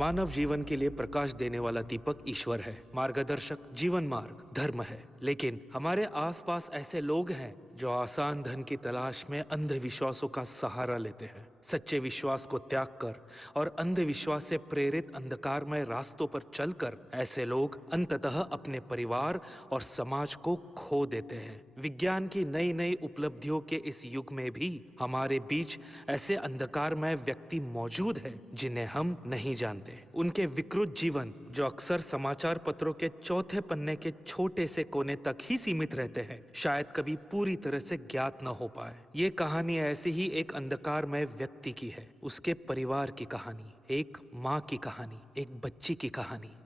मानव जीवन के लिए प्रकाश देने वाला दीपक ईश्वर है, मार्गदर्शक जीवन मार्ग धर्म है। लेकिन हमारे आसपास ऐसे लोग हैं जो आसान धन की तलाश में अंधविश्वासों का सहारा लेते हैं। सच्चे विश्वास को त्याग कर और अंधविश्वास से प्रेरित अंधकारमय रास्तों पर चलकर ऐसे लोग अंततः अपने परिवार और समाज को खो देते हैं। विज्ञान की नई नई उपलब्धियों के इस युग में भी हमारे बीच ऐसे अंधकारमय व्यक्ति मौजूद हैं जिन्हें हम नहीं जानते। उनके विकृत जीवन जो अक्सर समाचार पत्रों के चौथे पन्ने के छोटे से कोने तक ही सीमित रहते हैं, शायद कभी पूरी तरह से ज्ञात न हो पाए। ये कहानी ऐसी ही एक अंधकारमय व्यक्ति की है, उसके परिवार की कहानी, एक माँ की कहानी, एक बच्ची की कहानी।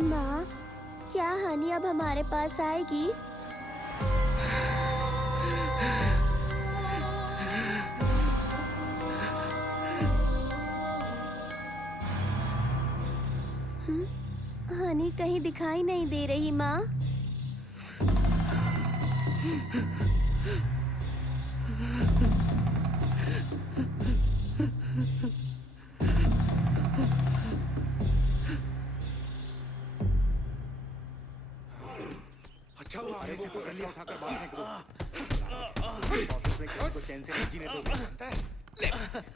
माँ, क्या हनी अब हमारे पास आएगी? हनी कहीं दिखाई नहीं दे रही माँ। अच्छा हुआ आने से पकड़ लिया, उठाकर बाहर फेंक दो। ऑफिस में किसी को चैन से नहीं जीने दोगे।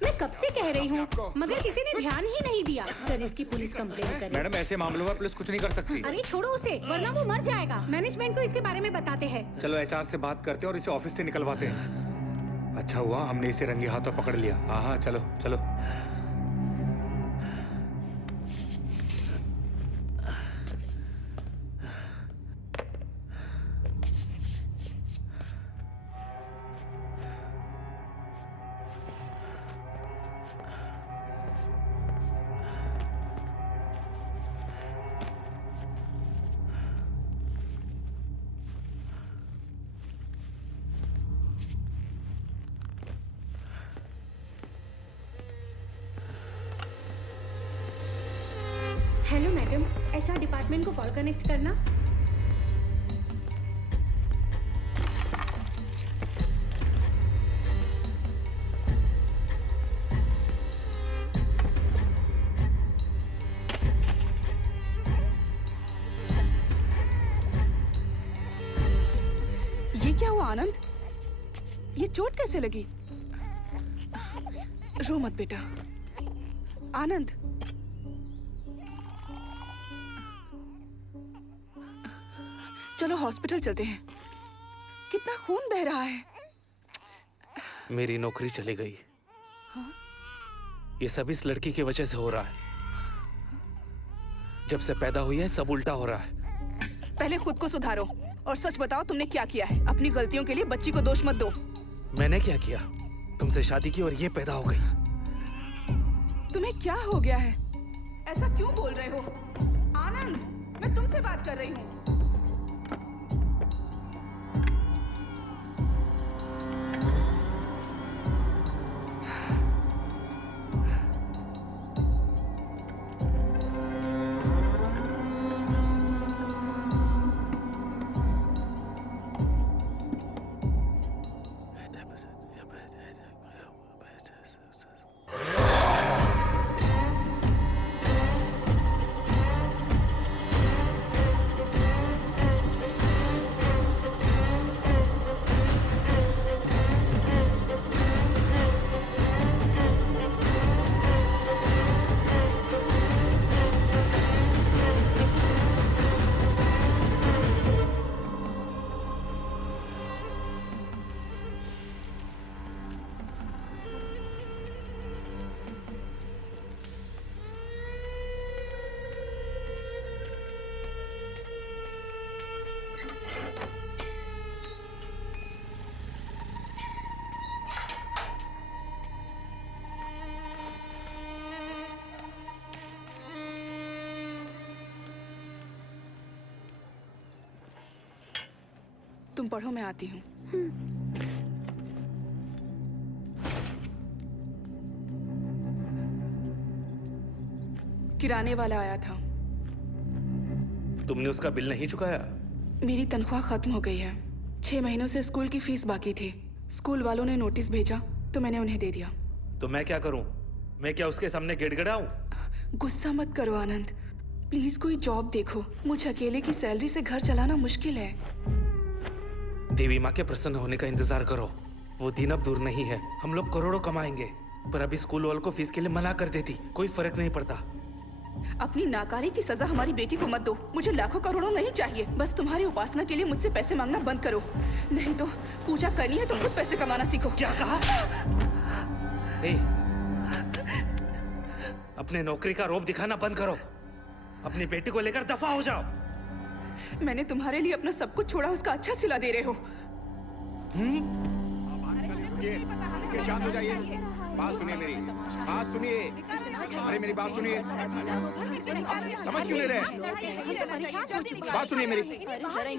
मैं कब से कह रही हूँ, मगर किसी ने ध्यान ही नहीं दिया। सर इसकी पुलिस कंप्लेंट करे। मैडम ऐसे मामलों में पुलिस कुछ नहीं कर सकती। अरे छोड़ो उसे, वरना वो मर जाएगा। मैनेजमेंट को इसके बारे में बताते हैं। चलो एचआर से बात करते हैं और इसे ऑफिस से निकलवाते हैं। अच्छा हुआ हमने इसे रंगे हाथों पकड़ लिया। हाँ हाँ चलो चलो। हेलो मैडम, एचआर डिपार्टमेंट को कॉल कनेक्ट करना। ये क्या हुआ आनंद? ये चोट कैसे लगी? रो मत बेटा। आनंद, चलो हॉस्पिटल चलते हैं। कितना खून बह रहा है। मेरी नौकरी चली गई। ये सब इस लड़की की वजह से हो रहा है। जब से पैदा हुई है सब उल्टा हो रहा है। पहले खुद को सुधारो और सच बताओ तुमने क्या किया है। अपनी गलतियों के लिए बच्ची को दोष मत दो। मैंने क्या किया? तुमसे शादी की और ये पैदा हो गई। तुम्हें क्या हो गया है? ऐसा क्यों बोल रहे हो? आनंद, मैं तुमसे बात कर रही हूँ। तुम पढ़ो, मैं आती हूँ। किराने वाला आया था। तुमने उसका बिल नहीं चुकाया? मेरी तनख्वाह खत्म हो गई है। 6 महीनों से स्कूल की फीस बाकी थी। स्कूल वालों ने नोटिस भेजा तो मैंने उन्हें दे दिया। तो मैं क्या करूं? मैं क्या उसके सामने गिड़गिड़ाऊं? गुस्सा मत करो आनंद। प्लीज कोई जॉब देखो। मुझे अकेले की सैलरी से घर चलाना मुश्किल है। देवी माँ के प्रसन्न होने का इंतजार करो। वो दिन अब दूर नहीं है। हम लोग करोड़ों कमाएंगे। पर अभी स्कूल वालों को फीस के लिए मना कर देती, कोई फर्क नहीं पड़ता। अपनी नाकारी की सजा हमारी बेटी को मत दो। मुझे लाखों करोड़ों नहीं चाहिए। बस तुम्हारी उपासना के लिए मुझसे पैसे मांगना बंद करो। नहीं तो पूजा करनी है तो खुद पैसे कमाना सीखो। क्या कहा? ए, अपने नौकरी का रौब दिखाना बंद करो। अपनी बेटी को लेकर दफा हो जाओ। मैंने तुम्हारे लिए अपना सब कुछ छोड़ा, उसका अच्छा सिला दे रहे हो। शांत हो जाइए। बात सुनिए मेरी, बात सुनिए। अरे मेरी बात सुनिए। समझ क्यों नहीं रहे? बात सुनिए मेरी,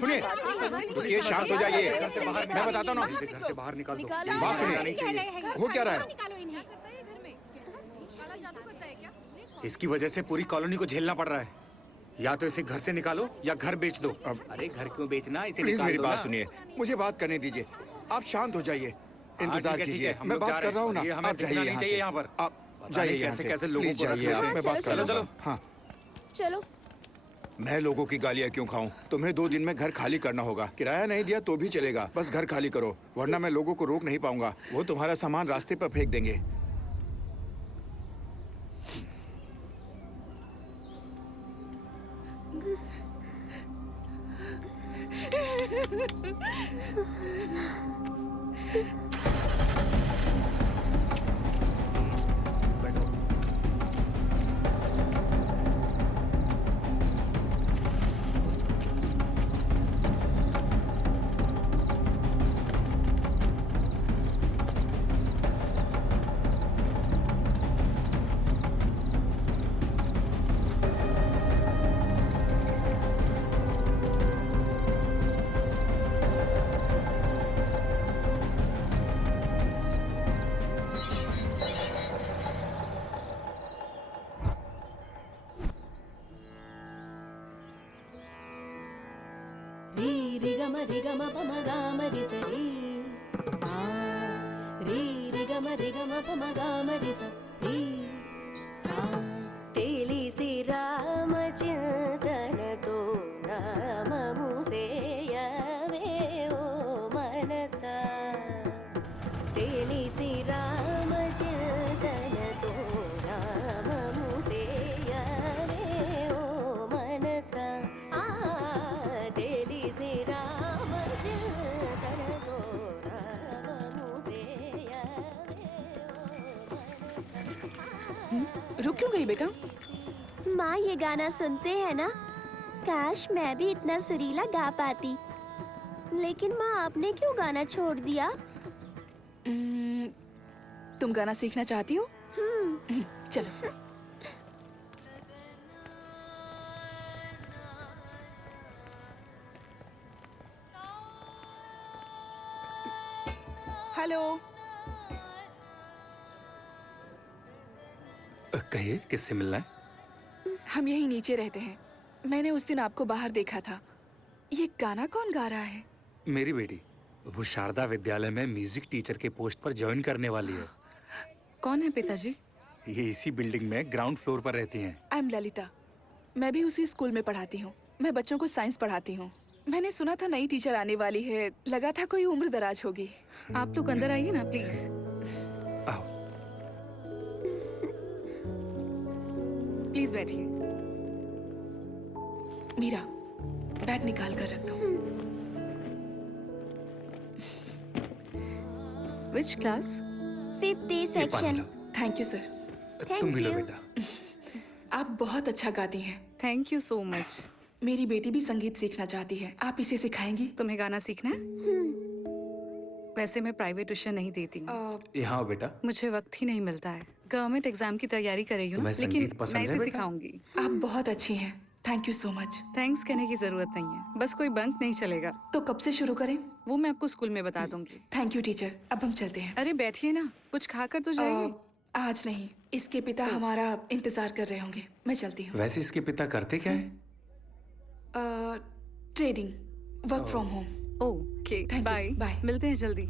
सुनिए। रुकिए, शांत हो जाइए। मैं बताता हूँ ना। घर से बाहर निकाल दो। बात सुनिए। नहीं चाहिए। हो क्या रहा है? इसकी वजह से पूरी कॉलोनी को झेलना पड़ रहा है। या तो इसे घर से निकालो या घर बेच दो। अरे घर क्यों बेचना, इसे निकाल दो। मेरी बात सुनिए, मुझे बात करने दीजिए। आप शांत हो जाइए, इंतजार कीजिए। मैं बात कर रहा हूँ ना। आप जाइए यहाँ पर। आप जाइए यहाँ से। कैसे लोगों को जाइए। आप मैं बात कर रहा हूँ। हाँ चलो। मैं लोगों की गालियाँ क्यों खाऊं? तुम्हें 2 दिन में घर खाली करना होगा। किराया नहीं दिया तो भी चलेगा, बस घर खाली करो, वरना मैं लोगों को रोक नहीं पाऊंगा। वो तुम्हारा सामान रास्ते पर फेंक देंगे। री ग म प म गा म रि स री सा री ग म प म गा म रि स री सा तेलिसि रामचिंतन तो नाम मुसेयवे ओ मनसा तेलिसि रामचिंतन तो नाम मुसेयवे ओ मनसा रुक क्यों गई बेटा? माँ ये गाना सुनते हैं ना? काश मैं भी इतना सुरीला गा पाती। लेकिन माँ आपने क्यों गाना छोड़ दिया? तुम गाना सीखना चाहती हो? चलो। हेलो। कहिए, किससे मिलना है? हम यहीं नीचे रहते हैं। मैंने उस दिन आपको बाहर देखा था। ये गाना कौन गा रहा है? मेरी बेटी। वो शारदा विद्यालय में म्यूजिक टीचर के पोस्ट पर ज्वाइन करने वाली है। कौन है पिताजी? ये इसी बिल्डिंग में ग्राउंड फ्लोर पर रहती हैं। I am Lalita. मैं भी उसी स्कूल में पढ़ाती हूँ। मैं बच्चों को साइंस पढ़ाती हूँ। मैंने सुना था नई टीचर आने वाली है। लगा था कोई उम्र दराज होगी। आप लोग अंदर आइए ना प्लीज। आओ। प्लीज बैठिए। मीरा, बैग निकाल कर रख दो। Which class? 5th A section. Thank you sir. तुम भी लो you. बेटा। आप बहुत अच्छा गाती हैं। Thank you so much. मेरी बेटी भी संगीत सीखना चाहती है। आप इसे सिखाएंगी? तुम्हें गाना सीखना है? वैसे मैं प्राइवेट ट्यूशन नहीं देती हूँ। यहाँ आओ बेटा। मुझे वक्त ही नहीं मिलता है। गवर्नमेंट एग्जाम की तैयारी कर रही हूँ, तुम्हें लेकिन संगीत पसंद मैं है इसे बेटा? सिखाऊंगी। आप बहुत अच्छी हैं। Thank you so much. Thanks कहने की जरूरत नहीं है, बस कोई बंक नहीं चलेगा। तो कब से शुरू करें? वो मैं आपको स्कूल में बता दूंगी। Thank you teacher. अब हम चलते हैं। अरे बैठिए ना, कुछ खाकर तो जाइए। आज नहीं, इसके पिता हमारा इंतजार कर रहे होंगे। मैं चलती हूँ। वैसे इसके पिता करते क्या है? Trading, work from home. Okay, Thank you. Bye. Bye. मिलते हैं जल्दी।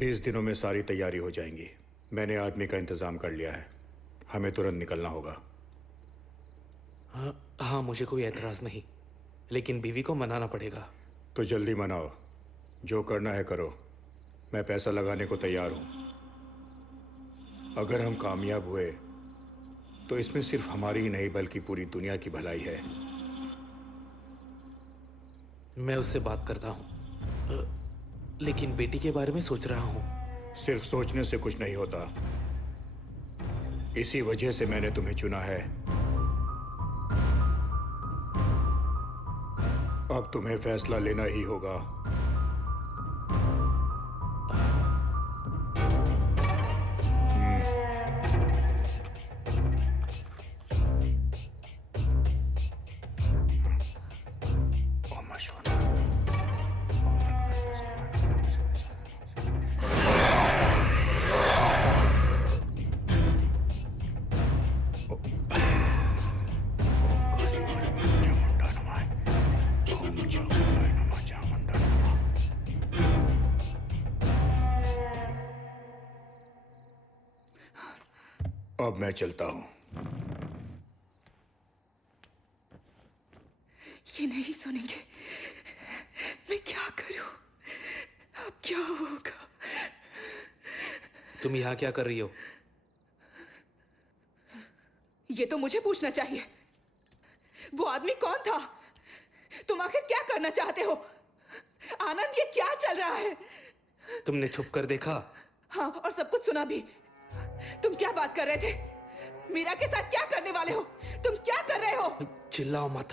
20 दिनों में सारी तैयारी हो जाएंगी। मैंने आदमी का इंतजाम कर लिया है, हमें तुरंत निकलना होगा। हाँ, मुझे कोई एतराज नहीं, लेकिन बीवी को मनाना पड़ेगा। तो जल्दी मनाओ, जो करना है करो। मैं पैसा लगाने को तैयार हूं। अगर हम कामयाब हुए तो इसमें सिर्फ हमारी ही नहीं बल्कि पूरी दुनिया की भलाई है। मैं उससे बात करता हूँ, लेकिन बेटी के बारे में सोच रहा हूँ। सिर्फ सोचने से कुछ नहीं होता, इसी वजह से मैंने तुम्हें चुना है। अब तुम्हें फैसला लेना ही होगा। अब मैं चलता हूं। ये नहीं सुनेंगे। मैं क्या करूं? अब क्या होगा? तुम यहाँ क्या कर रही हो? ये तो मुझे पूछना चाहिए। वो आदमी कौन था? तुम आखिर क्या करना चाहते हो? आनंद, ये क्या चल रहा है? तुमने छुप कर देखा? हाँ, और सब कुछ सुना भी। तुम क्या बात कर रहे थे? मीरा के साथ क्या करने वाले हो? तुम क्या कर रहे हो? चिल्लाओ मत।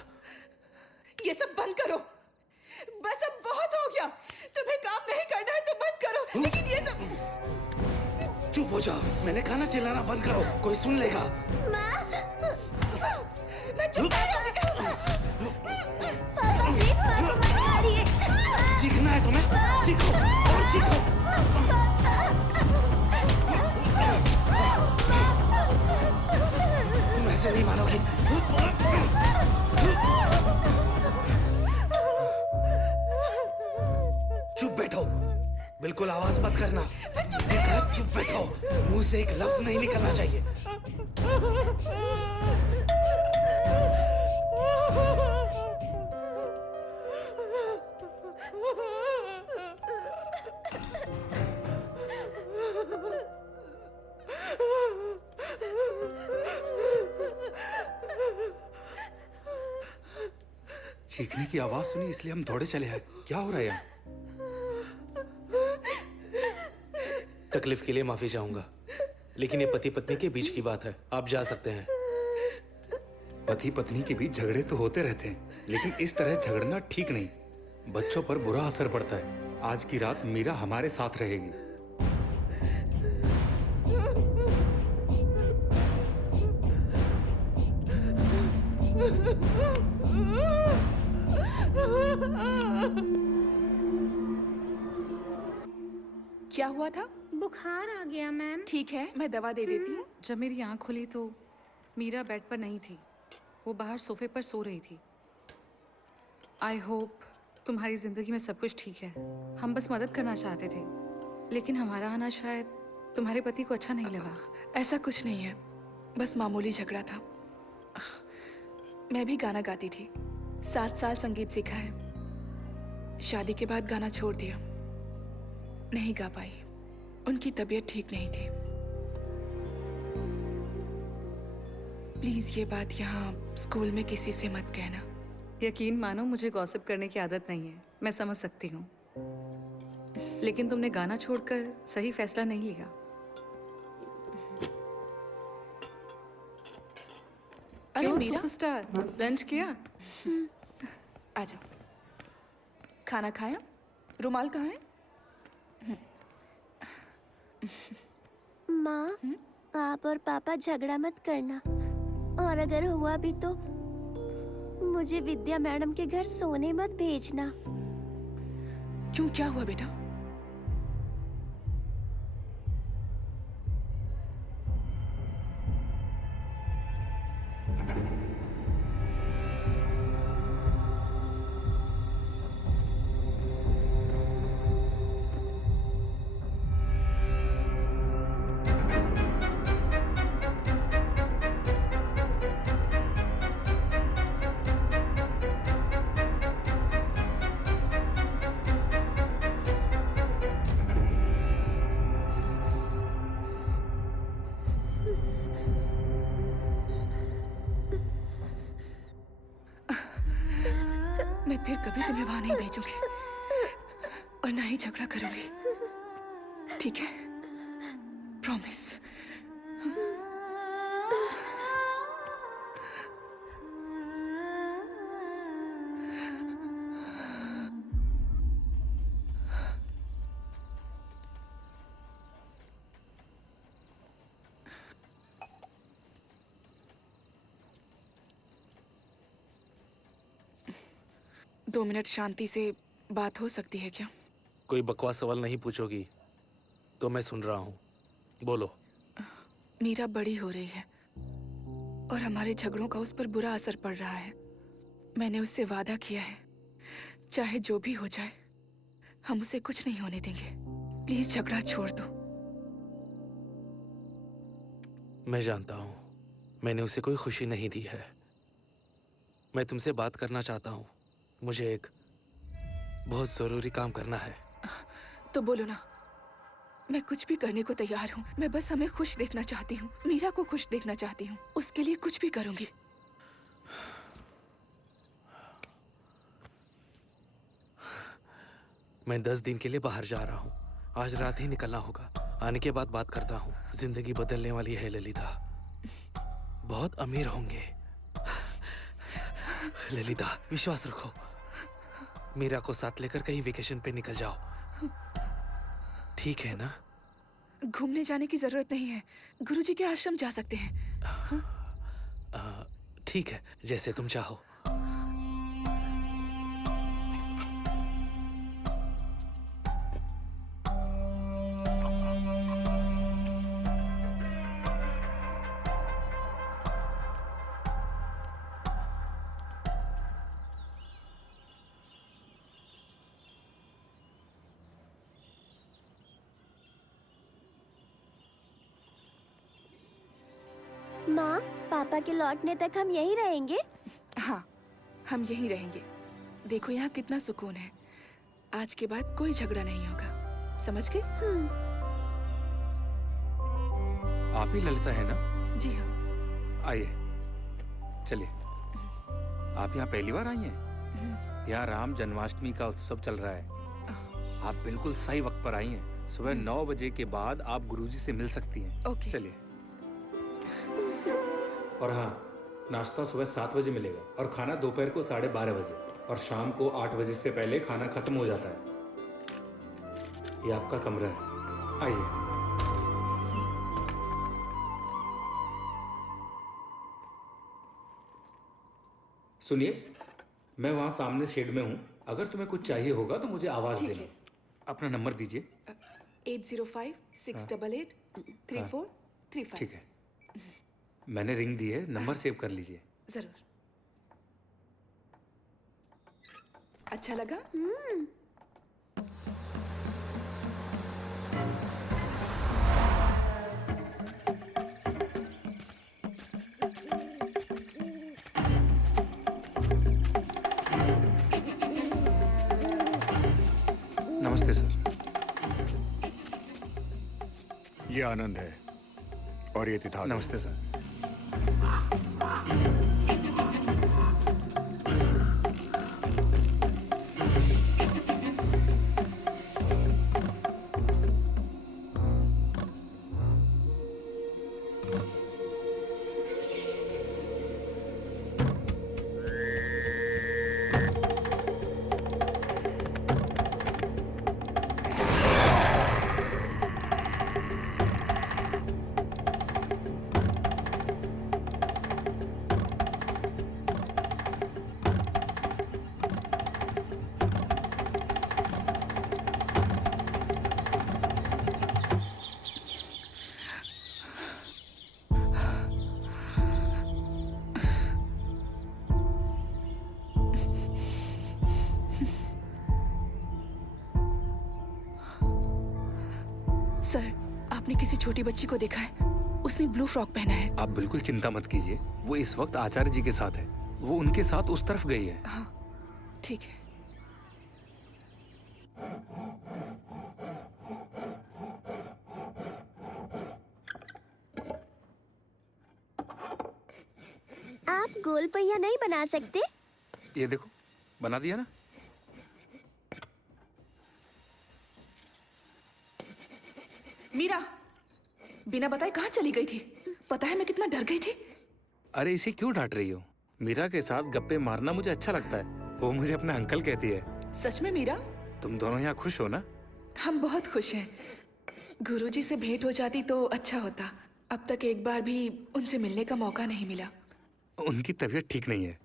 ये सब बंद करो। बस अब बहुत हो गया। तुम्हें काम नहीं करना है तो मत करो, लेकिन ये सब। चुप हो जाओ, मैंने कहा ना चिल्लाना बंद करो, कोई सुन लेगा। मैं चुप कर पापा प्लीज माँ को मत मारिए। सीखना है तुम्हें? सीखो और सीखो। तुम ऐसे नहीं मानोगी। चुप बैठो, बिल्कुल आवाज मत करना। चुप बैठो, मुंह से एक लफ्ज नहीं निकलना चाहिए। चीखने की आवाज सुनी इसलिए हम दौड़े चले आए। क्या हो रहा है यहाँ? तकलीफ के लिए माफी चाहूंगा, लेकिन ये पति पत्नी के बीच की बात है, आप जा सकते हैं। पति पत्नी के बीच झगड़े तो होते रहते हैं, लेकिन इस तरह झगड़ना ठीक नहीं। बच्चों पर बुरा असर पड़ता है। आज की रात मीरा हमारे साथ रहेगी। क्या हुआ था? बुखार आ गया मैम। ठीक है, मैं दवा दे देती हूँ। जब मेरी आँख खुली तो मीरा बेड पर नहीं थी, वो बाहर सोफे पर सो रही थी। आई होप तुम्हारी ज़िंदगी में सब कुछ ठीक है। हम बस मदद करना चाहते थे, लेकिन हमारा आना शायद तुम्हारे पति को अच्छा नहीं लगा। ऐसा कुछ नहीं है, बस मामूली झगड़ा था। मैं भी गाना गाती थी, 7 साल संगीत सीखा है। शादी के बाद गाना छोड़ दिया, नहीं गा पाई। उनकी तबीयत ठीक नहीं थी। प्लीज ये बात यहाँ स्कूल में किसी से मत कहना। यकीन मानो, मुझे गॉसिप करने की आदत नहीं है, मैं समझ सकती हूँ। लेकिन तुमने गाना छोड़कर सही फैसला नहीं लिया। अरे क्यों मीरा, सुपरस्टार, लंच किया? आ जाओ। खाना खाया? रुमाल कहाँ है? माँ, आप और पापा झगड़ा मत करना, और अगर हुआ भी तो मुझे विद्या मैडम के घर सोने मत भेजना। क्यों, क्या हुआ बेटा? मैं फिर कभी तुम्हें वहां नहीं भेजूंगी और ना ही झगड़ा करूंगी, ठीक है? प्रॉमिस। 2 मिनट शांति से बात हो सकती है क्या? कोई बकवास सवाल नहीं पूछोगी तो मैं सुन रहा हूँ, बोलो। मीरा बड़ी हो रही है और हमारे झगड़ों का उस पर बुरा असर पड़ रहा है। मैंने उससे वादा किया है, चाहे जो भी हो जाए हम उसे कुछ नहीं होने देंगे। प्लीज झगड़ा छोड़ दो। मैं जानता हूँ मैंने उसे कोई खुशी नहीं दी है। मैं तुमसे बात करना चाहता हूँ। मुझे एक बहुत जरूरी काम करना है। तो बोलो ना, मैं कुछ भी करने को तैयार हूँ। मैं बस हमें खुश देखना चाहती हूँ, मीरा को खुश देखना चाहती हूँ। उसके लिए कुछ भी करूंगी। मैं 10 दिन के लिए बाहर जा रहा हूँ। आज रात ही निकलना होगा। आने के बाद बात करता हूँ। जिंदगी बदलने वाली है ललिता। बहुत अमीर होंगे। ललिता विश्वास रखो। मीरा को साथ लेकर कहीं वेकेशन पे निकल जाओ, ठीक है ना? घूमने जाने की जरूरत नहीं है, गुरुजी के आश्रम जा सकते हैं। ठीक है, जैसे तुम चाहो। माँ, पापा के लौटने तक हम यहीं रहेंगे? हाँ, हम यहीं रहेंगे। देखो यहाँ कितना सुकून है। आज के बाद कोई झगड़ा नहीं होगा, समझ गए? आप ही ललिता है ना? जी हाँ। आइए, चलिए। आप यहाँ पहली बार आई हैं? यहाँ राम जन्माष्टमी का उत्सव चल रहा है। आप बिल्कुल सही वक्त पर आई हैं। सुबह 9 बजे के बाद आप गुरुजी से मिल सकती हैं। ओके। चलिए। और हाँ, नाश्ता सुबह 7 बजे मिलेगा और खाना दोपहर को 12:30 बजे और शाम को 8 बजे से पहले खाना खत्म हो जाता है। ये आपका कमरा है, आइए। सुनिए, मैं वहाँ सामने शेड में हूँ। अगर तुम्हें कुछ चाहिए होगा तो मुझे आवाज ठीक देना। है। अपना नंबर दीजिए। 8056883435। ठीक है, मैंने रिंग दी है, नंबर सेव कर लीजिए। जरूर। अच्छा लगा? नमस्ते सर। ये आनंद है और ये तिथागत। नमस्ते सर। सर, आपने किसी छोटी बच्ची को देखा है? उसने ब्लू फ्रॉक पहना है। आप बिल्कुल चिंता मत कीजिए, वो इस वक्त आचार्य जी के साथ है। वो उनके साथ उस तरफ गई है। हाँ, ठीक है। आप गोल पहिया नहीं बना सकते? ये देखो, बना दिया ना? मीरा बिना बताए कहाँ चली गई थी? पता है मैं कितना डर गई थी। अरे इसे क्यों डांट रही हो? मीरा के साथ गप्पे मारना मुझे अच्छा लगता है। वो मुझे अपना अंकल कहती है। सच में मीरा? तुम दोनों यहाँ खुश हो ना? हम बहुत खुश हैं। गुरुजी से भेंट हो जाती तो अच्छा होता। अब तक एक बार भी उनसे मिलने का मौका नहीं मिला। उनकी तबीयत ठीक नहीं है।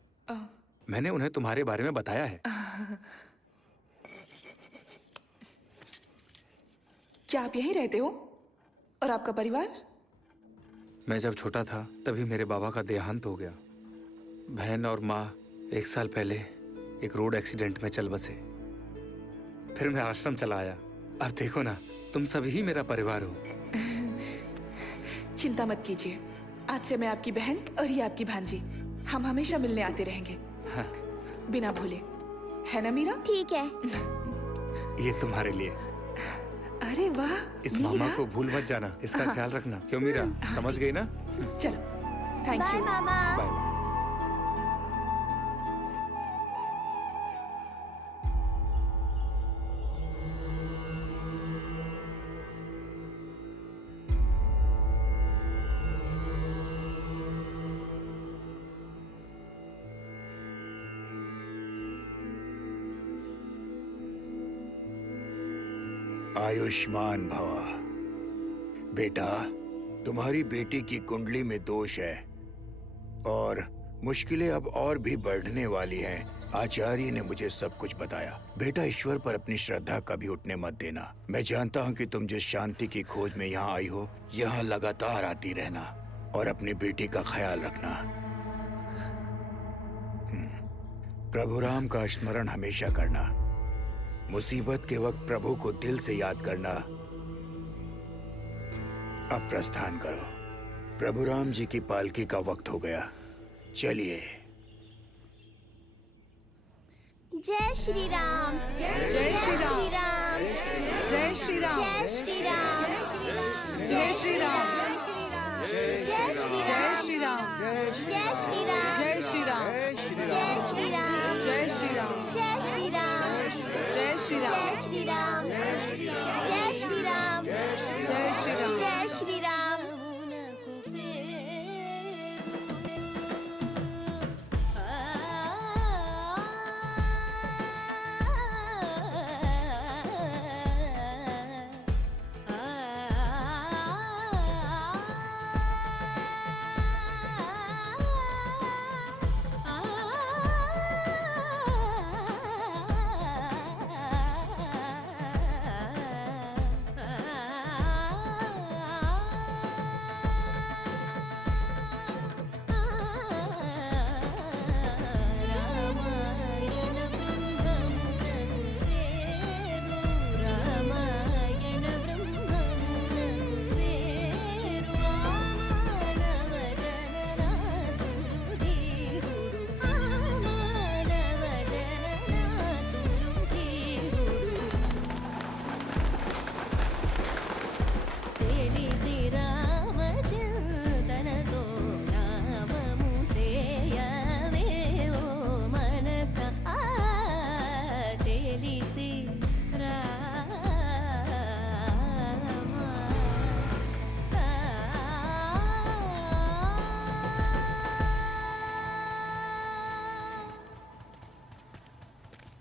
मैंने उन्हें तुम्हारे बारे में बताया है। क्या आप यहीं रहते हो? और आपका परिवार? मैं जब छोटा था तभी मेरे बाबा का देहांत हो गया। बहन और माँ 1 साल पहले एक रोड एक्सीडेंट में चल बसे। फिर मैं आश्रम चला आया। अब देखो ना, तुम सभी ही मेरा परिवार हो। चिंता मत कीजिए, आज से मैं आपकी बहन और ये आपकी भांजी। हम हमेशा मिलने आते रहेंगे। हाँ। बिना भूले, है ना मीरा? ठीक है। ये तुम्हारे लिए। अरे वाह, इस मामा को भूल मत जाना, इसका ख्याल रखना। क्यों मीरा, समझ गई ना? चलो, थैंक बाय यू। मामा। बाय। आयुष्मान भवा। बेटा, तुम्हारी बेटी की कुंडली में दोष है और मुश्किलें अब और भी बढ़ने वाली हैं। आचार्य ने मुझे सब कुछ बताया। बेटा, ईश्वर पर अपनी श्रद्धा कभी उठने मत देना। मैं जानता हूँ कि तुम जिस शांति की खोज में यहाँ आई हो, यहाँ लगातार आती रहना और अपनी बेटी का ख्याल रखना। प्रभु राम का स्मरण हमेशा करना। मुसीबत के वक्त प्रभु को दिल से याद करना। अब प्रस्थान करो। प्रभु राम जी की पालकी का वक्त हो गया। चलिए। जय श्री राम। जय श्री राम। जय जय श्री राम। श्री राम। जय श्री राम। जय श्री राम। जय श्री जय राम। श्री राम। जय श्री राम। जय श्री राम। जय श्री राम। जय श्री राम। जय श्री राम। जय श्री राम। जय श्री राम। जय श्री राम। जय श्री राम। जय श्री राम।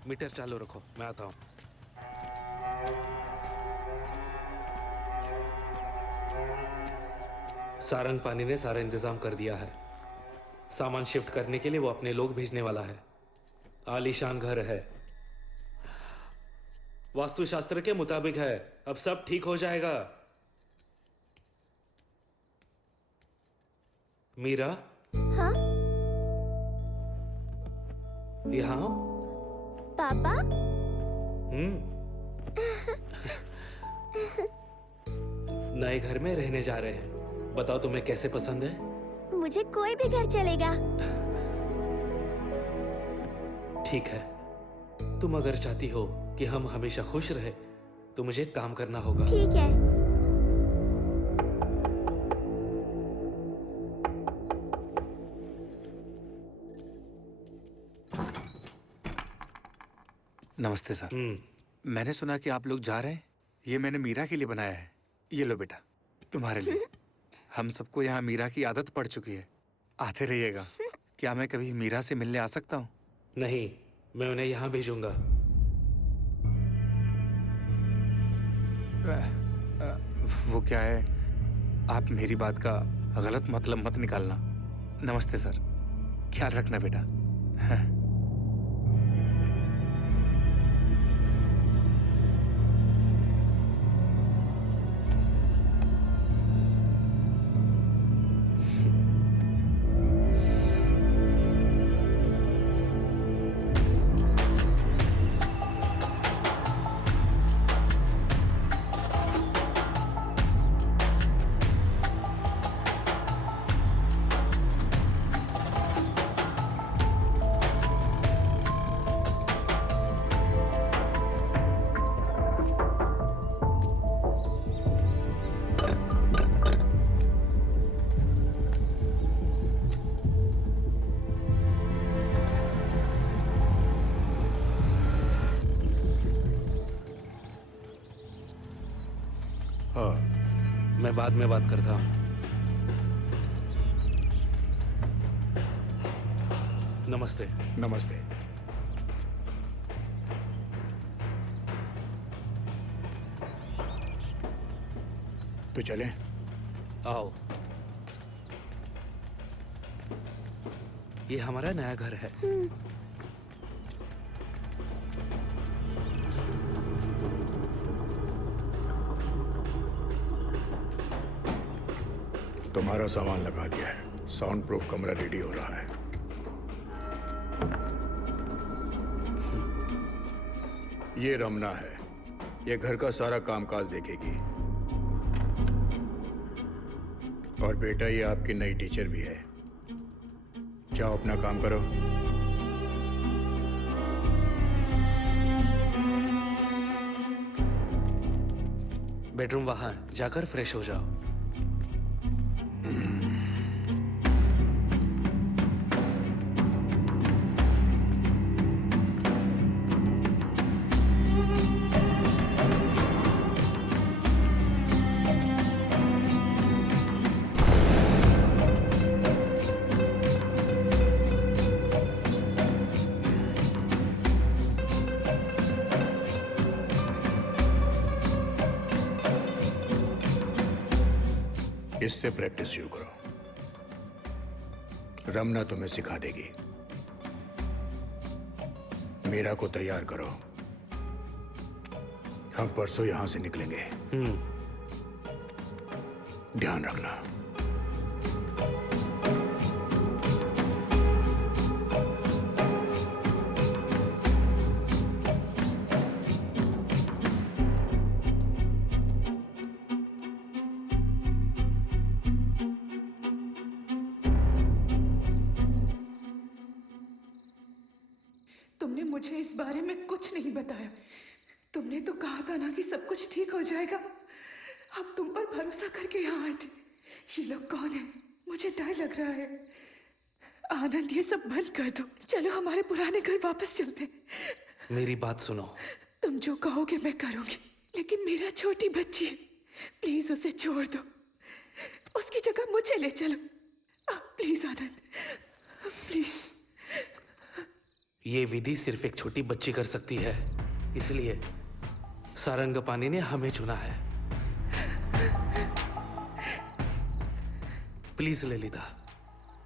मीटर चालू रखो, मैं आता हूँ। सारंग पानी ने सारा इंतजाम कर दिया है। सामान शिफ्ट करने के लिए वो अपने लोग भेजने वाला है। आलीशान घर है, वास्तुशास्त्र के मुताबिक है। अब सब ठीक हो जाएगा। मीरा, हाँ यहाँ आओ। पापा। नए घर में रहने जा रहे हैं। बताओ तुम्हें कैसे पसंद है? मुझे कोई भी घर चलेगा। ठीक है, तुम अगर चाहती हो कि हम हमेशा खुश रहे तो मुझे काम करना होगा। ठीक है। नमस्ते सर। मैंने सुना कि आप लोग जा रहे हैं। ये मैंने मीरा के लिए बनाया है। ये लो बेटा, तुम्हारे लिए। हम सबको यहाँ मीरा की आदत पड़ चुकी है। आते रहिएगा। क्या मैं कभी मीरा से मिलने आ सकता हूँ? नहीं, मैं उन्हें यहाँ भेजूंगा। वो क्या है, आप मेरी बात का गलत मतलब मत निकालना। नमस्ते सर, ख्याल रखना बेटा। हाँ। मैं बाद में बात करता हूँ। नमस्ते। नमस्ते। तो चलें? आओ। ये हमारा नया घर है। तुम्हारा सामान लगा दिया है। साउंड प्रूफ कमरा रेडी हो रहा है। ये रमना है। ये घर का सारा कामकाज देखेगी। और बेटा, ये आपकी नई टीचर भी है। जाओ अपना काम करो। बेडरूम वहां है, जाकर फ्रेश हो जाओ। इससे प्रैक्टिस शुरू करो। रमना तुम्हें सिखा देगी। मीरा को तैयार करो। हम परसों यहां से निकलेंगे। ध्यान रखना। तुमने मुझे इस बारे में कुछ नहीं बताया। तुमने तो कहा था ना कि सब कुछ ठीक हो जाएगा। अब तुम पर भरोसा करके यहाँ आए थे। ये लोग कौन है? मुझे डर लग रहा है। आनंद, ये सब बंद कर दो। चलो हमारे पुराने घर वापस चलते। मेरी बात सुनो। तुम जो कहोगे मैं करूंगी, लेकिन मेरा छोटी बच्ची है। प्लीज उसे छोड़ दो। उसकी जगह मुझे ले चलो। Please Anand, please. ये विधि सिर्फ एक छोटी बच्ची कर सकती है, इसलिए सारंगपानी ने हमें चुना है। प्लीज ललिता,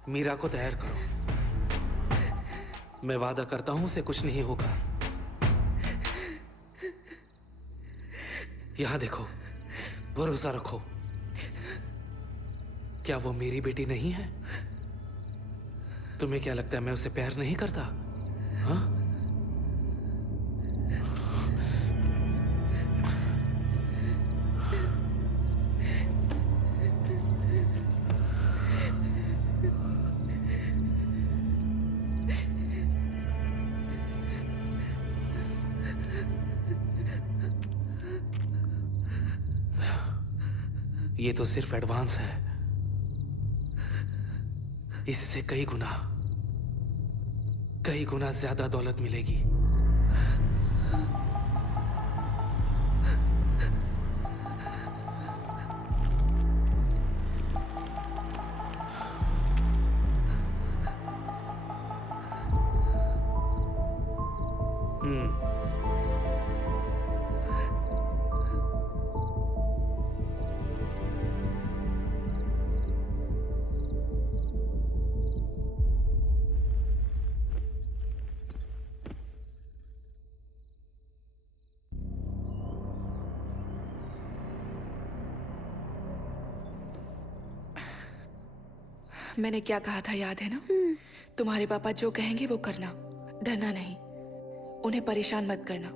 मीरा को तैयार करो। मैं वादा करता हूं उसे कुछ नहीं होगा। यहां देखो, भरोसा रखो। क्या वो मेरी बेटी नहीं है? तुम्हें क्या लगता है मैं उसे प्यार नहीं करता? हाँ? ये तो सिर्फ एडवांस है। इससे कई गुना ज्यादा दौलत मिलेगी। मैंने क्या कहा था याद है ना? तुम्हारे पापा जो कहेंगे वो करना, डरना नहीं, उन्हें परेशान मत करना।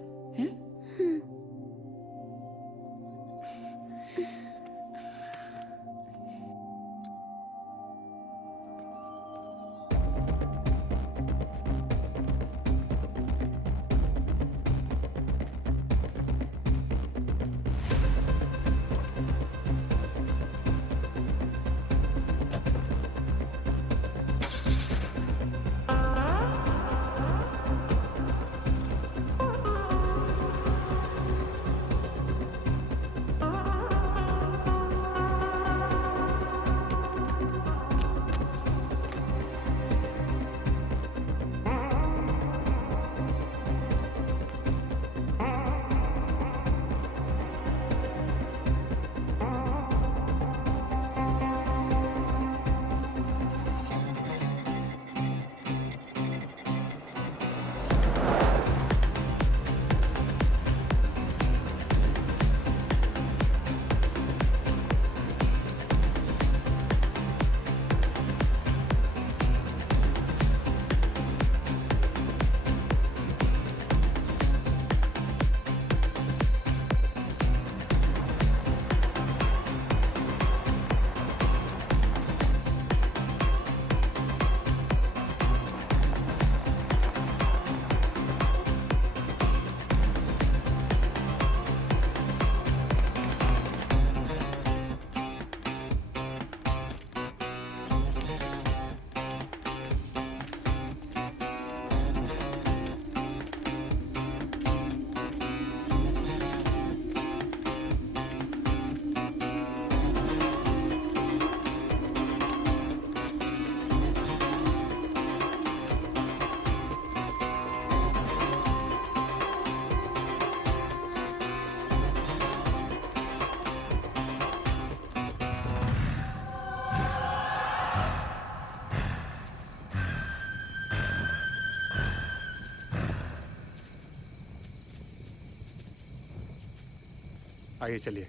आइए चलिए।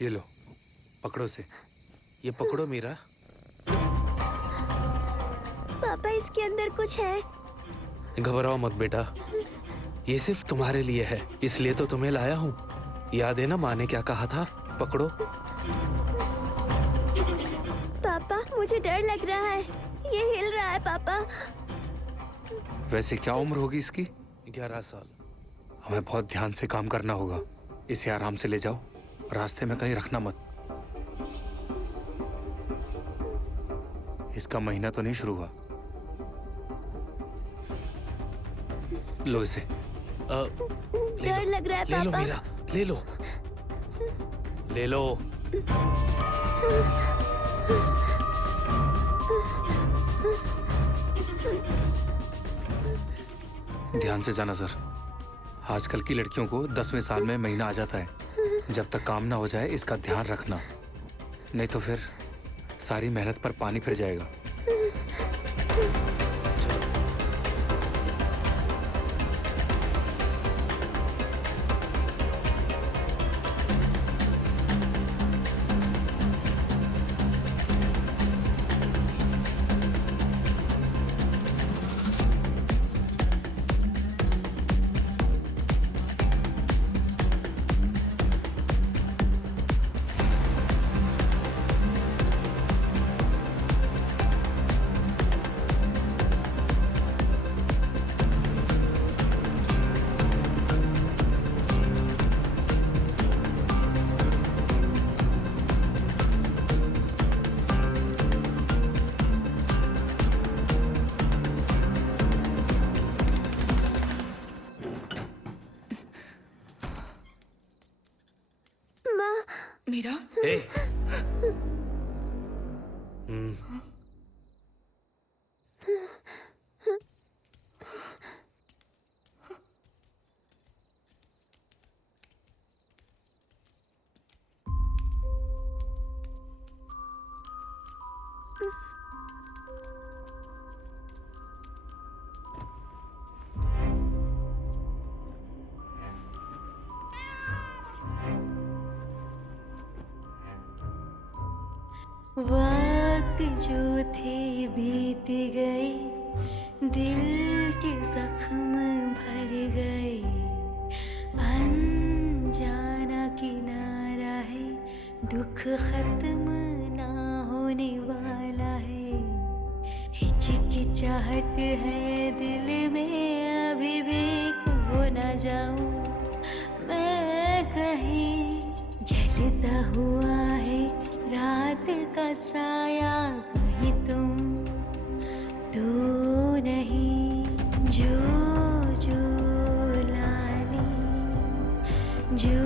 ये लो, पकड़ो से। ये पकड़ो मीरा। पापा इसके अंदर कुछ है। घबराओ मत बेटा, ये सिर्फ तुम्हारे लिए है, इसलिए तो तुम्हें लाया हूँ। याद है ना माँ ने क्या कहा था? पकड़ो। पापा मुझे डर लग रहा है, ये हिल रहा है पापा। वैसे क्या उम्र होगी इसकी? 11 साल। हमें बहुत ध्यान से काम करना होगा। इसे आराम से ले जाओ, रास्ते में कहीं रखना मत। इसका महीना तो नहीं शुरू हुआ। लो इसे। डर लग रहा है ले लो पापा। मीरा, ले लो, ले लो। ध्यान से जाना सर। आजकल की लड़कियों को 10वें साल में महीना आ जाता है। जब तक काम ना हो जाए इसका ध्यान रखना, नहीं तो फिर सारी मेहनत पर पानी फिर जाएगा। मीरा? ए, वक्त जो थे बीत गए, दिल के जख्म भर गए, अनजाना किनारा है, दुख खत्म ना होने वाला है, हिचकिचाहट है दिल में, अभी भी खो ना जाऊं मैं कहीं, जलता हुआ है रात का साया, कहीं तुम तो नहीं, जो जो लाली, जो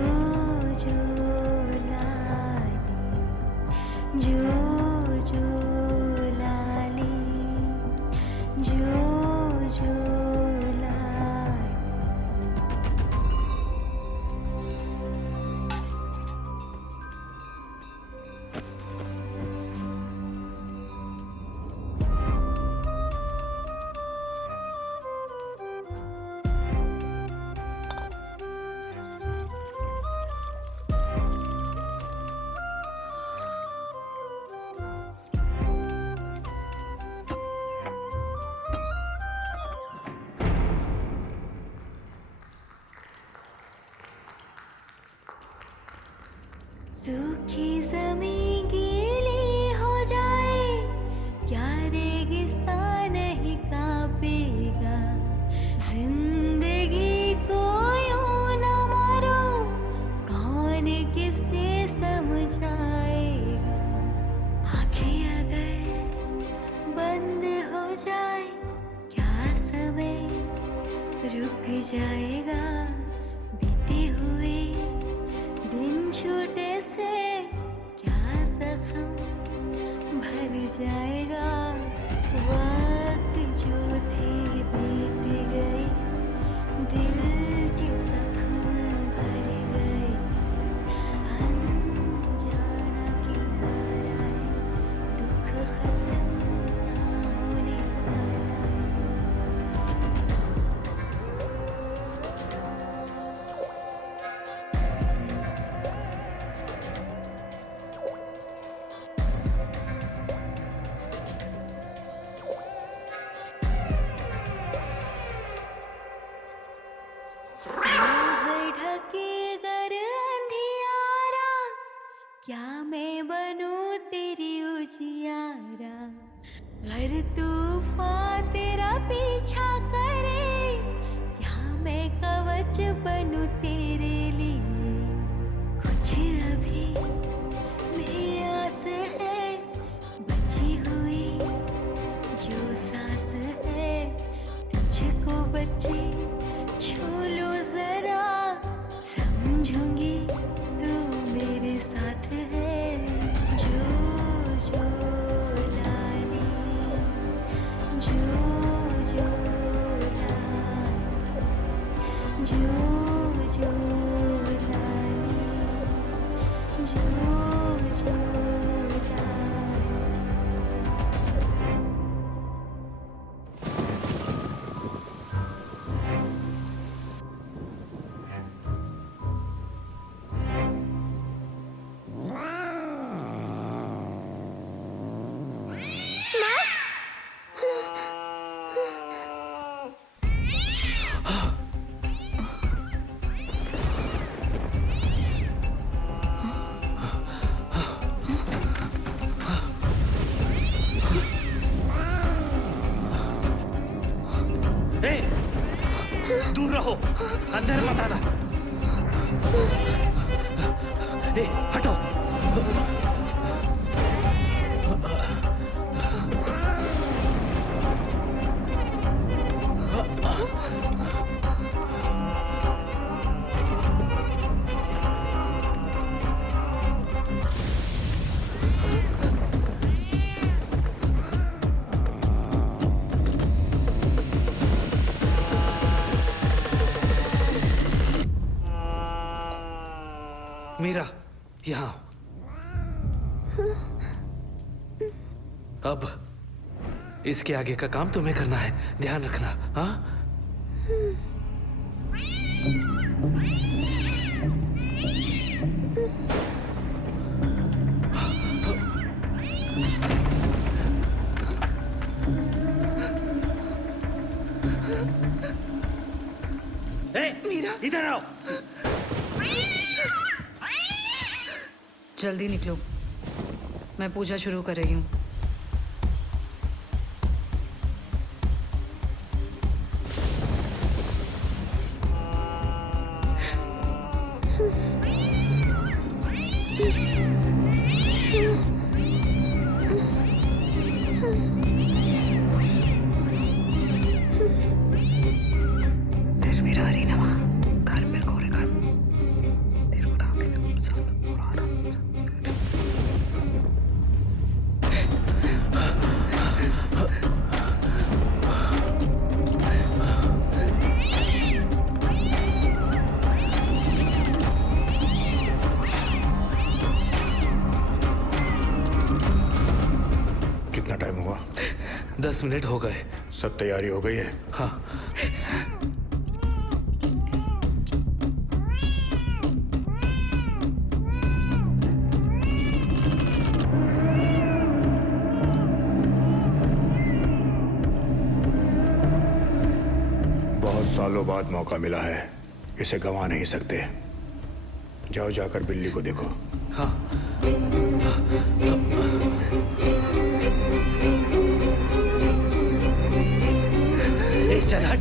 जो लाली, जो जो लाली, जो जो लाली। सूखी ज़मीं गीली हो जाए, क्या रेगिस्तान ही कांपेगा, जिंदगी को यूं न मारो, कौन किसे समझाएगा, आँखें अगर बंद हो जाए, क्या समय रुक जाएगा, बीते हुए दिन छूटे से क्या जख्म भर जाएगा, वक्त जो थे बीत गए, दिल के जख्म भर गए, अनजाना किनारा है, दुख खत्म ना होने वाला है। क्या मैं बनूं तेरी उजियारा, अगर तूफान तेरा पीछा करे, क्या मैं कवच बनूं तेरे लिए, कुछ अभी भी आस है, बची हुई जो सांस है, तुझको बच्चे छू लूं जरा, समझूंगी तू मेरे साथ है, जो जो लाली, जो जो लाली, जो जो लाली, जो जो लाली। दूर रहो, अंदर मत आना। ए, हटो। मीरा, यहाँ। अब इसके आगे का काम तुम्हें करना है, ध्यान रखना। हाँ? मीरा, इधर आओ। जल्दी निकलो, मैं पूजा शुरू कर रही हूँ। कितना टाइम हुआ? 10 मिनट हो गए। सब तैयारी हो गई है? हाँ। बहुत सालों बाद मौका मिला है, इसे गंवा नहीं सकते। जाओ, जाकर बिल्ली को देखो। हाँ। चल हट।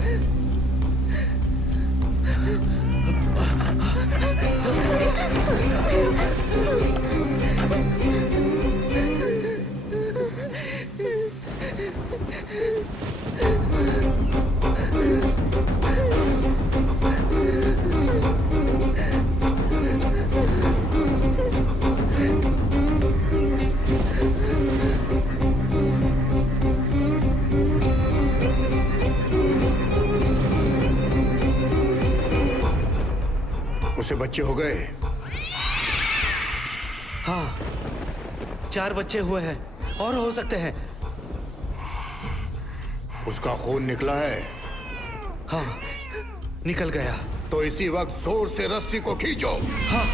उसे बच्चे हो गए? हाँ, 4 बच्चे हुए हैं और हो सकते हैं। उसका खून निकला है? हाँ, निकल गया। तो इसी वक्त जोर से रस्सी को खींचो। हाँ।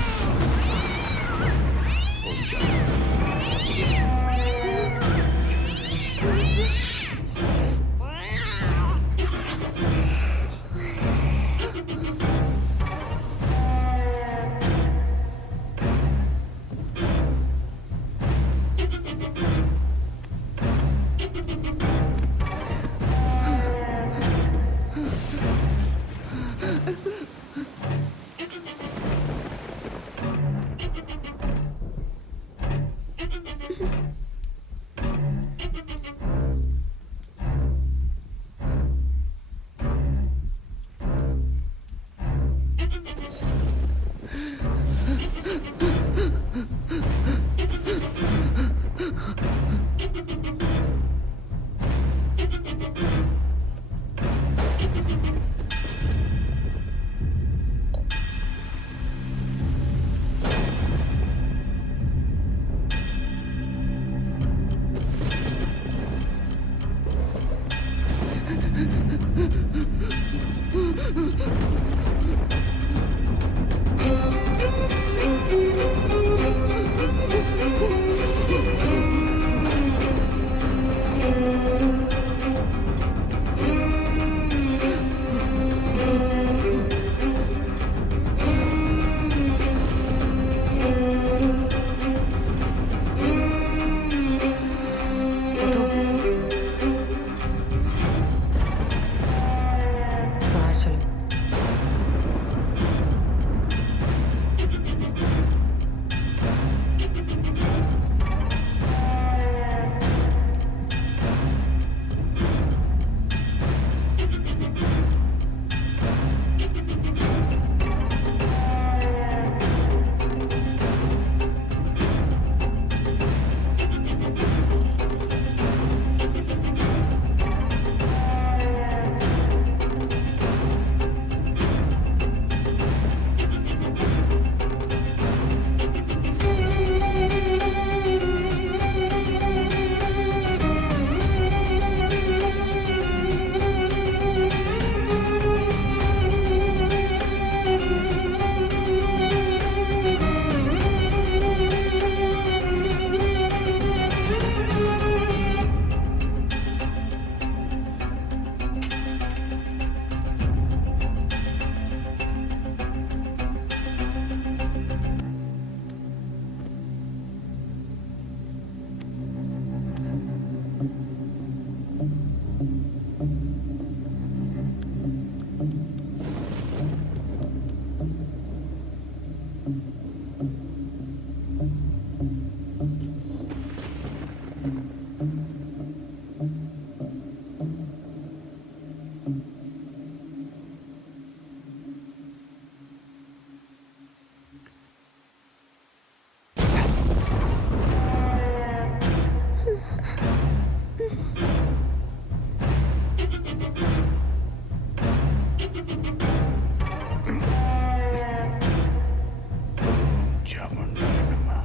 चामुंडाय नमः।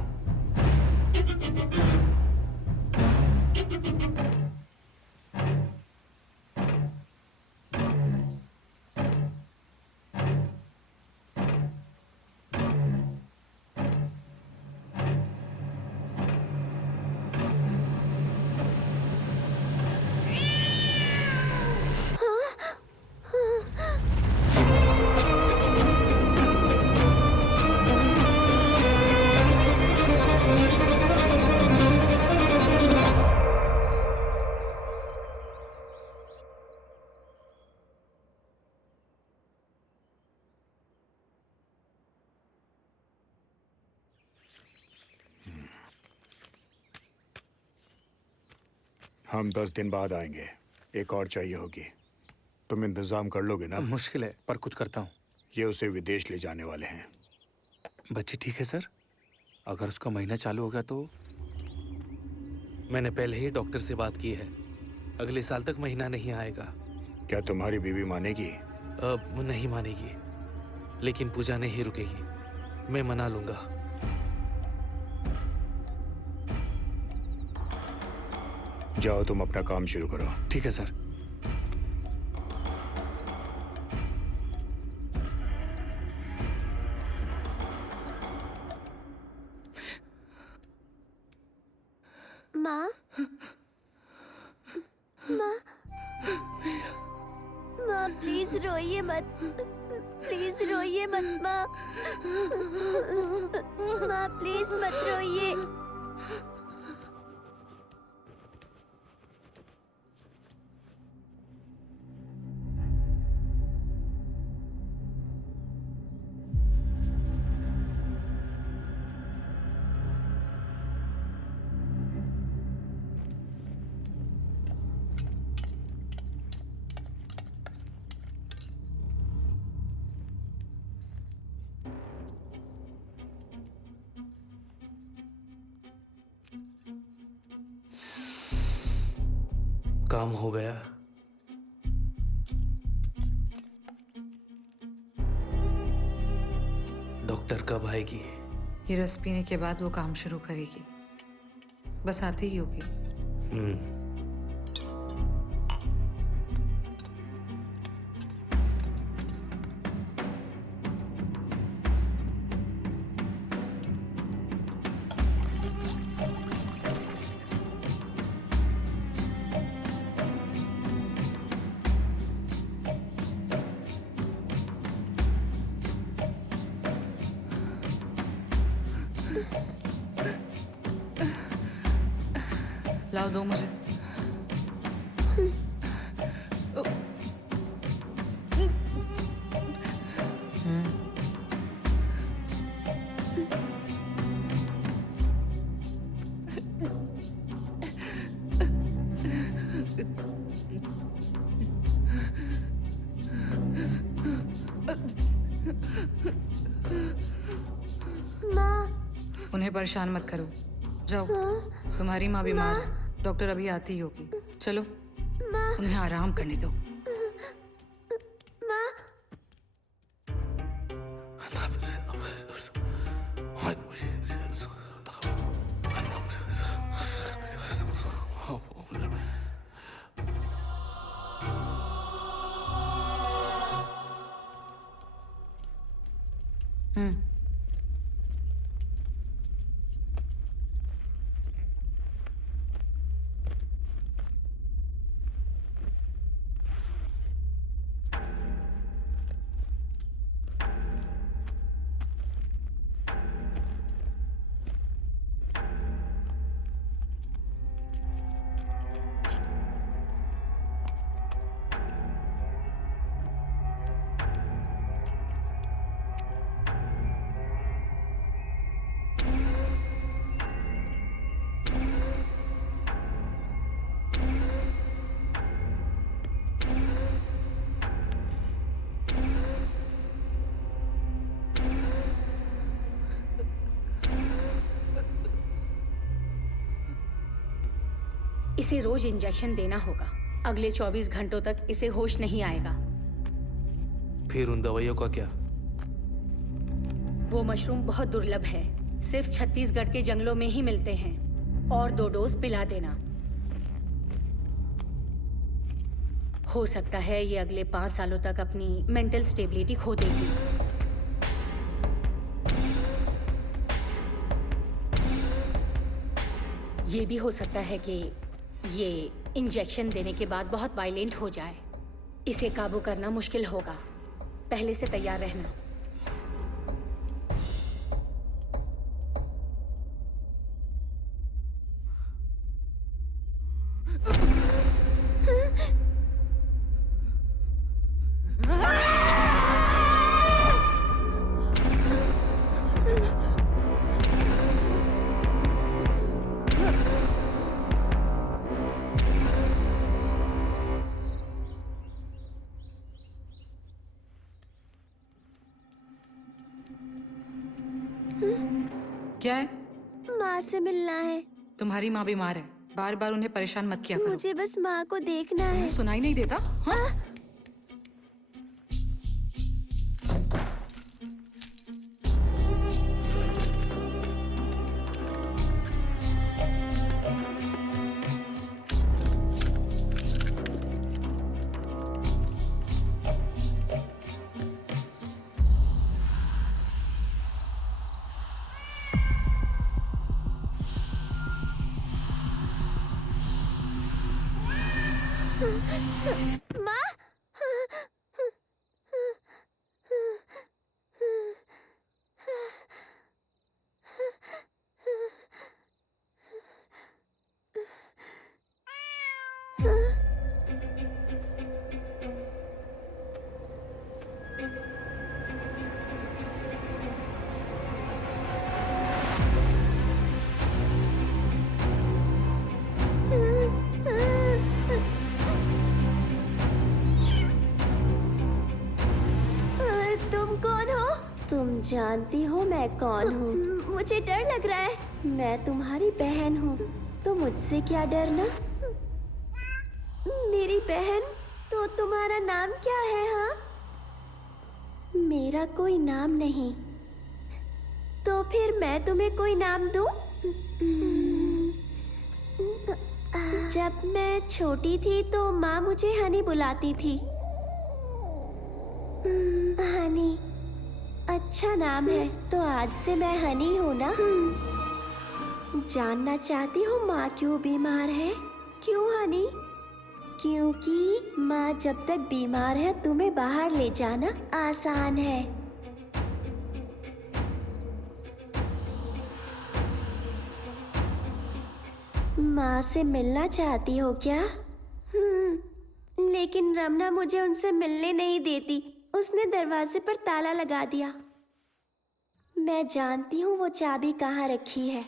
हम 10 दिन बाद आएंगे। एक और चाहिए होगी। तुम इंतजाम कर लोगे ना? मुश्किल है पर कुछ करता हूँ। ये उसे विदेश ले जाने वाले हैं। बच्ची ठीक है सर? अगर उसका महीना चालू हो गया तो? मैंने पहले ही डॉक्टर से बात की है, अगले साल तक महीना नहीं आएगा। क्या तुम्हारी बीवी मानेगी? अब नहीं मानेगी, लेकिन पूजा नहीं रुकेगी। मैं मना लूंगा। जाओ तुम अपना काम शुरू करो। ठीक है सर। माँ, माँ, माँ प्लीज रोइए मत, प्लीज रोइए मत माँ, माँ प्लीज मत रोइए। काम हो गया। डॉक्टर कब आएगी? ये रस पीने के बाद वो काम शुरू करेगी। बस आती ही होगी। लाओ दो मुझे। माँ, उन्हें परेशान मत करो, जाओ। तुम्हारी माँ बीमार है, डॉक्टर अभी आती ही होगी। चलो उन्हें आराम करने दो। माँ, इसे रोज इंजेक्शन देना होगा। अगले 24 घंटों तक इसे होश नहीं आएगा। फिर उन दवाइयों का क्या? वो मशरूम बहुत दुर्लभ है, सिर्फ छत्तीसगढ़ के जंगलों में ही मिलते हैं। और 2 डोज पिला देना। हो सकता है ये अगले 5 सालों तक अपनी मेंटल स्टेबिलिटी खो देगी। ये भी हो सकता है कि ये इंजेक्शन देने के बाद बहुत वायलेंट हो जाए। इसे काबू करना मुश्किल होगा। पहले से तैयार रहना। क्या है? माँ से मिलना है। तुम्हारी माँ बीमार है, बार बार उन्हें परेशान मत किया करो। मुझे बस माँ को देखना है। तुम्हें सुनाई नहीं देता? हाँ? माँ, तुम कौन हो? तुम जानती हो मैं कौन हूँ? मुझे डर लग रहा है। मैं तुम्हारी बहन हूँ, तो मुझसे क्या डरना? मेरी बहन? तो तुम्हारा नाम क्या है? हाँ, मेरा कोई नाम नहीं। तो फिर मैं तुम्हें कोई नाम दूँ? जब मैं छोटी थी तो माँ मुझे हनी बुलाती थी। हनी अच्छा नाम है, तो आज से मैं हनी हूँ ना? जानना चाहती हो माँ क्यों बीमार है? क्यों हनी? क्योंकि माँ जब तक बीमार है तुम्हें बाहर ले जाना आसान है। माँ से मिलना चाहती हो क्या? लेकिन रमना मुझे उनसे मिलने नहीं देती। उसने दरवाजे पर ताला लगा दिया। मैं जानती हूँ वो चाबी कहाँ रखी है।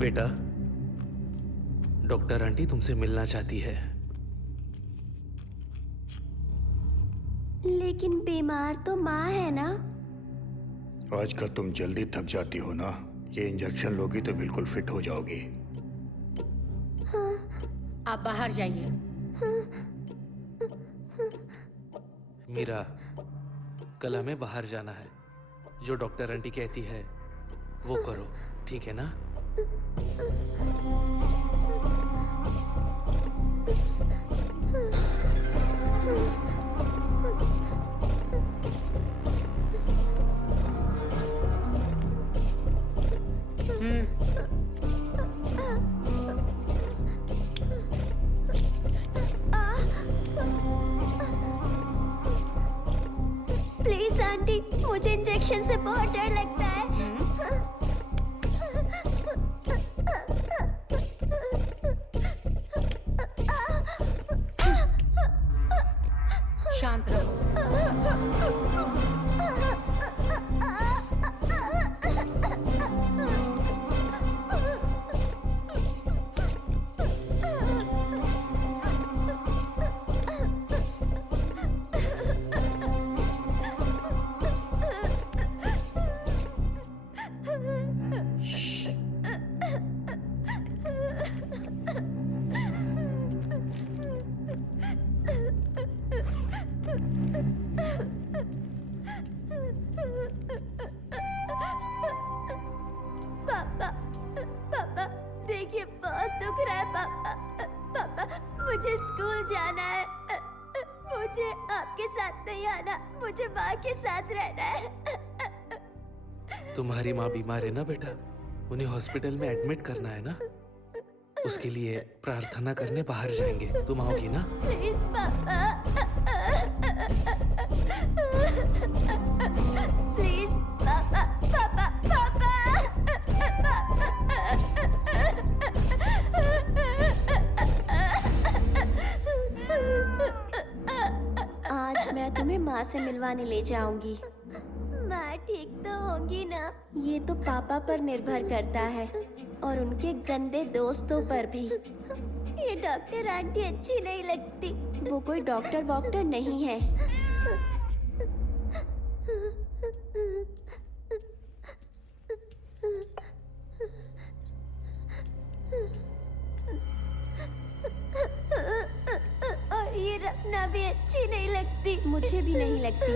बेटा, डॉक्टर आंटी तुमसे मिलना चाहती है। लेकिन बीमार तो माँ है ना। आजकल तुम जल्दी थक जाती हो ना। ये इंजेक्शन लोगी तो बिल्कुल फिट हो जाओगी। आप बाहर जाइए। मीरा, कल हमें बाहर जाना है। जो डॉक्टर आंटी कहती है वो करो, ठीक है ना? प्लीज आंटी, मुझे इंजेक्शन से बहुत डर लगता है। शांत रहो। पापा, पापा, देखिए बहुत दुख रहा है पापा। पापा, मुझे स्कूल जाना है। मुझे आपके साथ नहीं आना, मुझे माँ के साथ रहना है। तुम्हारी माँ बीमार है ना बेटा, उन्हें हॉस्पिटल में एडमिट करना है ना। उसके लिए प्रार्थना करने बाहर जाएंगे। तुम आओगी ना? प्लीज पापा, प्लीज पापा, पापा, पापा। आज मैं तुम्हें माँ से मिलवाने ले जाऊंगी। माँ ठीक तो होंगी ना? ये तो पापा पर निर्भर करता है और उनके गंदे दोस्तों पर भी। ये डॉक्टर आंटी अच्छी नहीं लगती। वो कोई डॉक्टर वॉक्टर नहीं है। और ये रखना भी अच्छी नहीं लगती। मुझे भी नहीं लगती।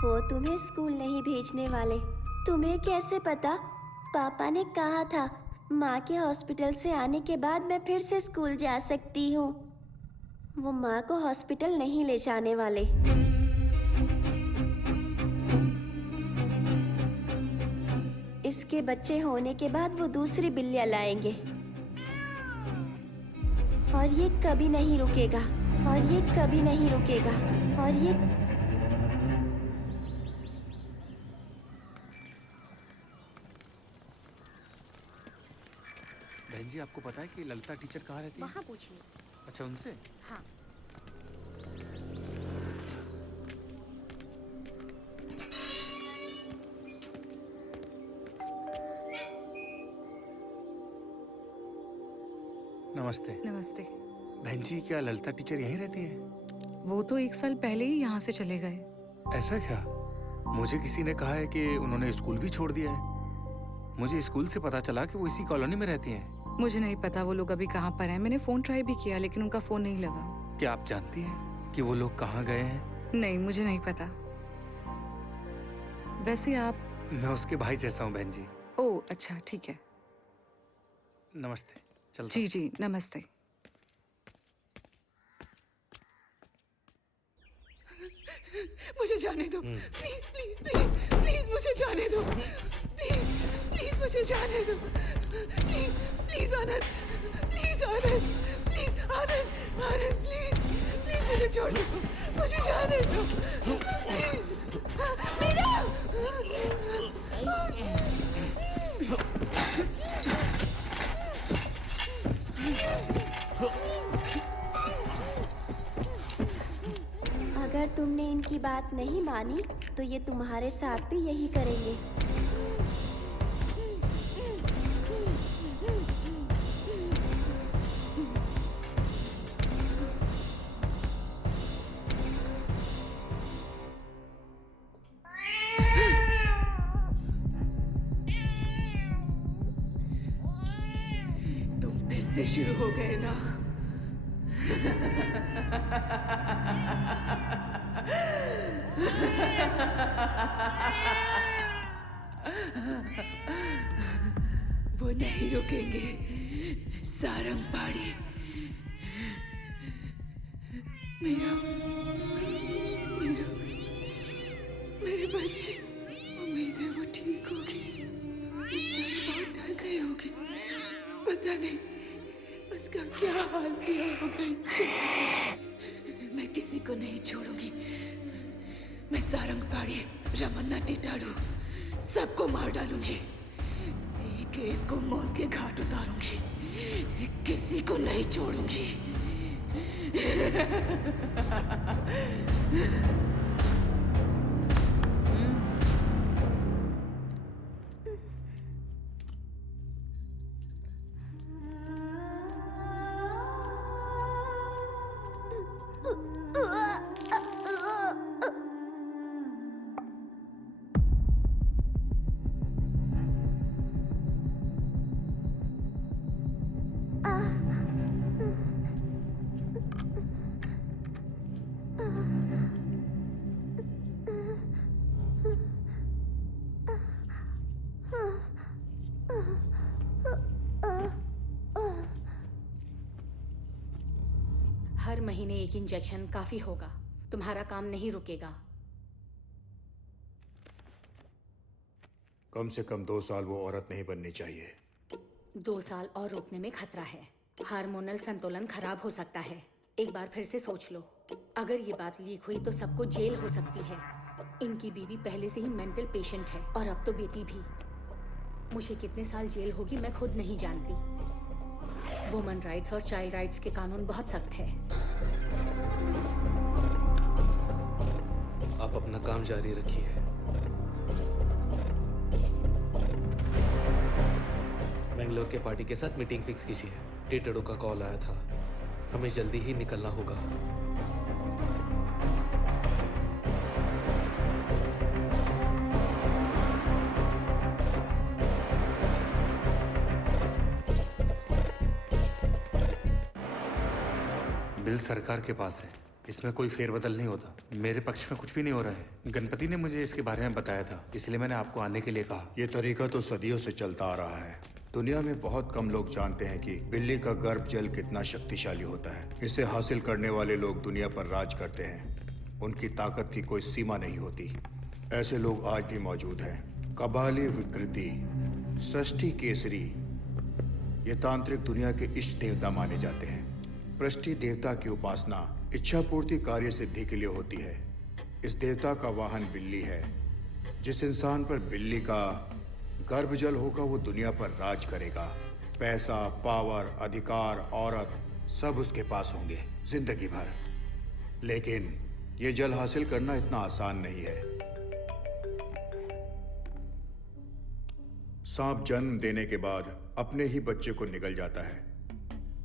वो तुम्हें स्कूल नहीं भेजने वाले। तुम्हें कैसे पता? पापा ने कहा था माँ के हॉस्पिटल से आने के बाद मैं फिर से स्कूल जा सकती हूँ। वो माँ को हॉस्पिटल नहीं ले जाने वाले। इसके बच्चे होने के बाद वो दूसरी बिल्लियाँ लाएंगे और ये कभी नहीं रुकेगा, और ये कभी नहीं रुकेगा, और ये बहन जी, आपको पता है कि ललिता टीचर कहाँ रहती है? वहाँ पूछिए। अच्छा, उनसे? हाँ। नमस्ते। नमस्ते। बहन जी, क्या ललिता टीचर यहीं रहती है? वो तो 1 साल पहले ही यहाँ से चले गए। ऐसा क्या? मुझे किसी ने कहा है कि उन्होंने स्कूल भी छोड़ दिया है। मुझे स्कूल से पता चला कि वो इसी कॉलोनी में रहती हैं। मुझे नहीं पता वो लोग अभी कहाँ पर हैं। मैंने फोन ट्राई भी किया लेकिन उनका फोन नहीं लगा। क्या आप जानती हैं कि वो लोग कहाँ गए हैं? नहीं, मुझे नहीं पता। वैसे आप? मैं उसके भाई जैसा हूँ बहन जी। ओह अच्छा, ठीक है। नमस्ते। चलता जी जी, नमस्ते। मुझे जाने दो, प्लीज प्लीज प्लीज प्लीज मुझे जाने दो, प्लीज प्लीज मुझे जाने दो, please please Anand, please Anand, please Anand, Anand please please मुझे छोड़ दो, मुझे जाने दो, प्लीज मीरा। अगर तुमने इनकी बात नहीं मानी तो ये तुम्हारे साथ भी यही करेंगे। तुम फिर से शुरू हो गए ना? वो नहीं रुकेंगे, सारंग पाड़ी। मेरा मेरा मेरे बच्चे, उम्मीद है वो ठीक होगी। बेचारी बहुत डर गई होगी, पता नहीं उसका क्या हाल किया होगा। मैं किसी को नहीं छोड़ूंगी। मैं सारंग पाड़ी, रमन्ना टिटाड़ू सबको मार डालूंगी। एक एक को मौत के घाट उतारूंगी। किसी को नहीं छोड़ूंगी। हर महीने एक इंजेक्शन काफी होगा। तुम्हारा काम नहीं रुकेगा। कम से कम 2 साल वो औरत नहीं बननी चाहिए। 2 साल और रोकने में खतरा है। हार्मोनल संतुलन खराब हो सकता है। एक बार फिर से सोच लो। अगर ये बात लीक हुई तो सबको जेल हो सकती है। इनकी बीवी पहले से ही मेंटल पेशेंट है और अब तो बेटी भी। मुझे कितने साल जेल होगी मैं खुद नहीं जानती। वुमन राइट्स और चाइल्ड राइट्स के कानून बहुत सख्त है। आप अपना काम जारी रखिए। बेंगलोर के पार्टी के साथ मीटिंग फिक्स कीजिए। टिटड़ू का कॉल आया था, हमें जल्दी ही निकलना होगा। बिल सरकार के पास है, इसमें कोई फेरबदल नहीं होता। मेरे पक्ष में कुछ भी नहीं हो रहा है। गणपति ने मुझे इसके बारे में बताया था, इसलिए मैंने आपको आने के लिए कहा। ये तरीका तो सदियों से चलता आ रहा है। दुनिया में बहुत कम लोग जानते हैं कि बिल्ली का गर्भ जल कितना शक्तिशाली होता है। इसे हासिल करने वाले लोग दुनिया पर राज करते हैं। उनकी ताकत की कोई सीमा नहीं होती। ऐसे लोग आज भी मौजूद हैं। कबाली विकृति, सृष्टि केसरी, ये तांत्रिक दुनिया के इष्ट देवता माने जाते हैं। पृष्टि देवता की उपासना इच्छा पूर्ति कार्य सिद्धि के लिए होती है। इस देवता का वाहन बिल्ली है। जिस इंसान पर बिल्ली का गर्भजल होगा वो दुनिया पर राज करेगा। पैसा, पावर, अधिकार, औरत सब उसके पास होंगे जिंदगी भर। लेकिन ये जल हासिल करना इतना आसान नहीं है। सांप जन्म देने के बाद अपने ही बच्चे को निगल जाता है,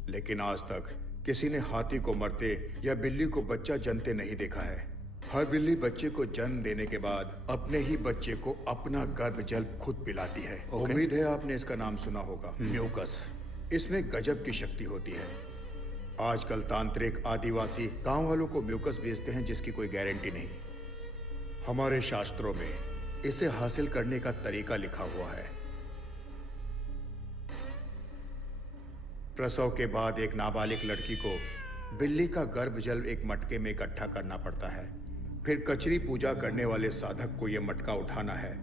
लेकिन आज तक किसी ने हाथी को मरते या बिल्ली को बच्चा जनते नहीं देखा है। हर बिल्ली बच्चे को जन्म देने के बाद अपने ही बच्चे को अपना गर्भ जल खुद पिलाती है। उम्मीद है आपने इसका नाम सुना होगा, म्यूकस। इसमें गजब की शक्ति होती है। आजकल तांत्रिक, आदिवासी गांव वालों को म्यूकस बेचते हैं जिसकी कोई गारंटी नहीं। हमारे शास्त्रों में इसे हासिल करने का तरीका लिखा हुआ है। प्रसव के बाद एक नाबालिग लड़की को बिल्ली का गर्भ जल एक मटके में इकट्ठा करना पड़ता है। फिर कचरी पूजा करने वाले साधक को यह मटका उठाना है।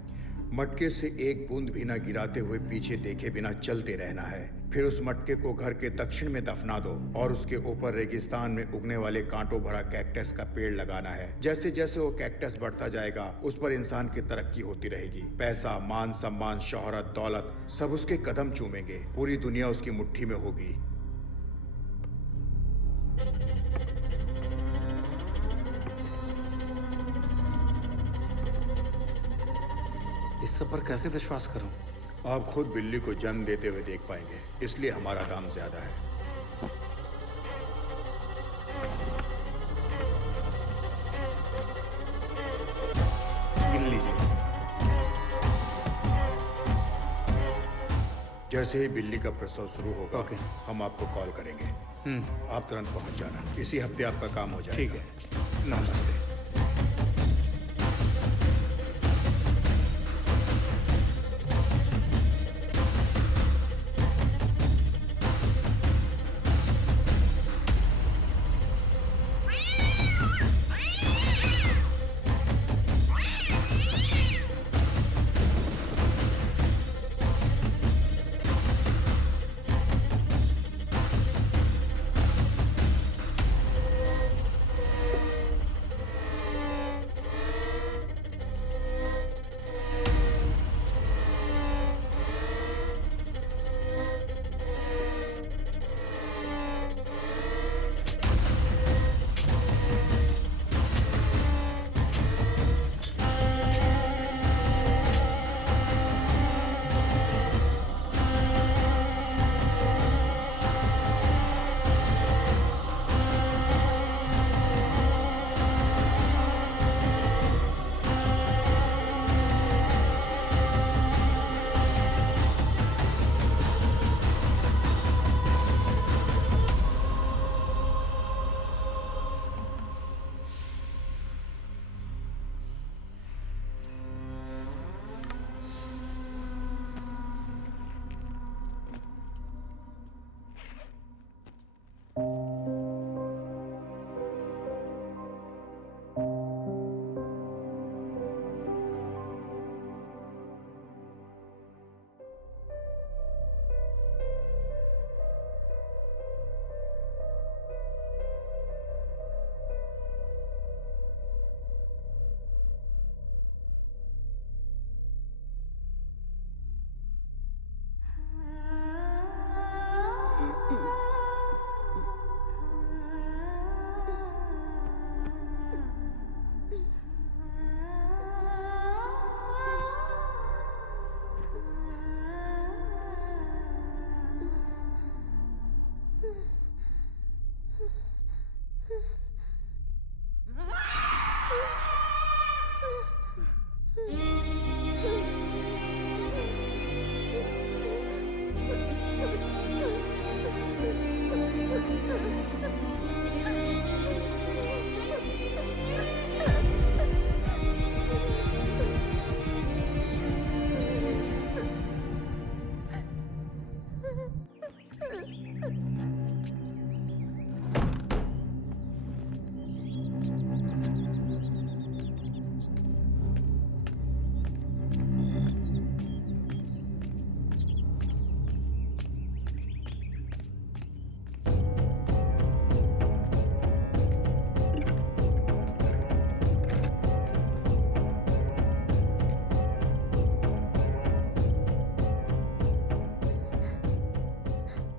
मटके से एक बूंद भी न गिराते हुए पीछे देखे बिना चलते रहना है। फिर उस मटके को घर के दक्षिण में दफना दो और उसके ऊपर रेगिस्तान में उगने वाले कांटों भरा कैक्टस का पेड़ लगाना है। जैसे जैसे वो कैक्टस बढ़ता जाएगा उस पर इंसान की तरक्की होती रहेगी। पैसा, मान सम्मान, शोहरत, दौलत सब उसके कदम चूमेंगे। पूरी दुनिया उसकी मुट्ठी में होगी। इस सब पर कैसे विश्वास करूं? आप खुद बिल्ली को जन्म देते हुए देख पाएंगे, इसलिए हमारा दाम ज्यादा है। गिन लीजिए। जैसे ही बिल्ली का प्रसव शुरू होगा ओके। हम आपको कॉल करेंगे। आप तुरंत पहुंच जाना। इसी हफ्ते आपका काम हो जाएगा। ठीक है। नमस्ते।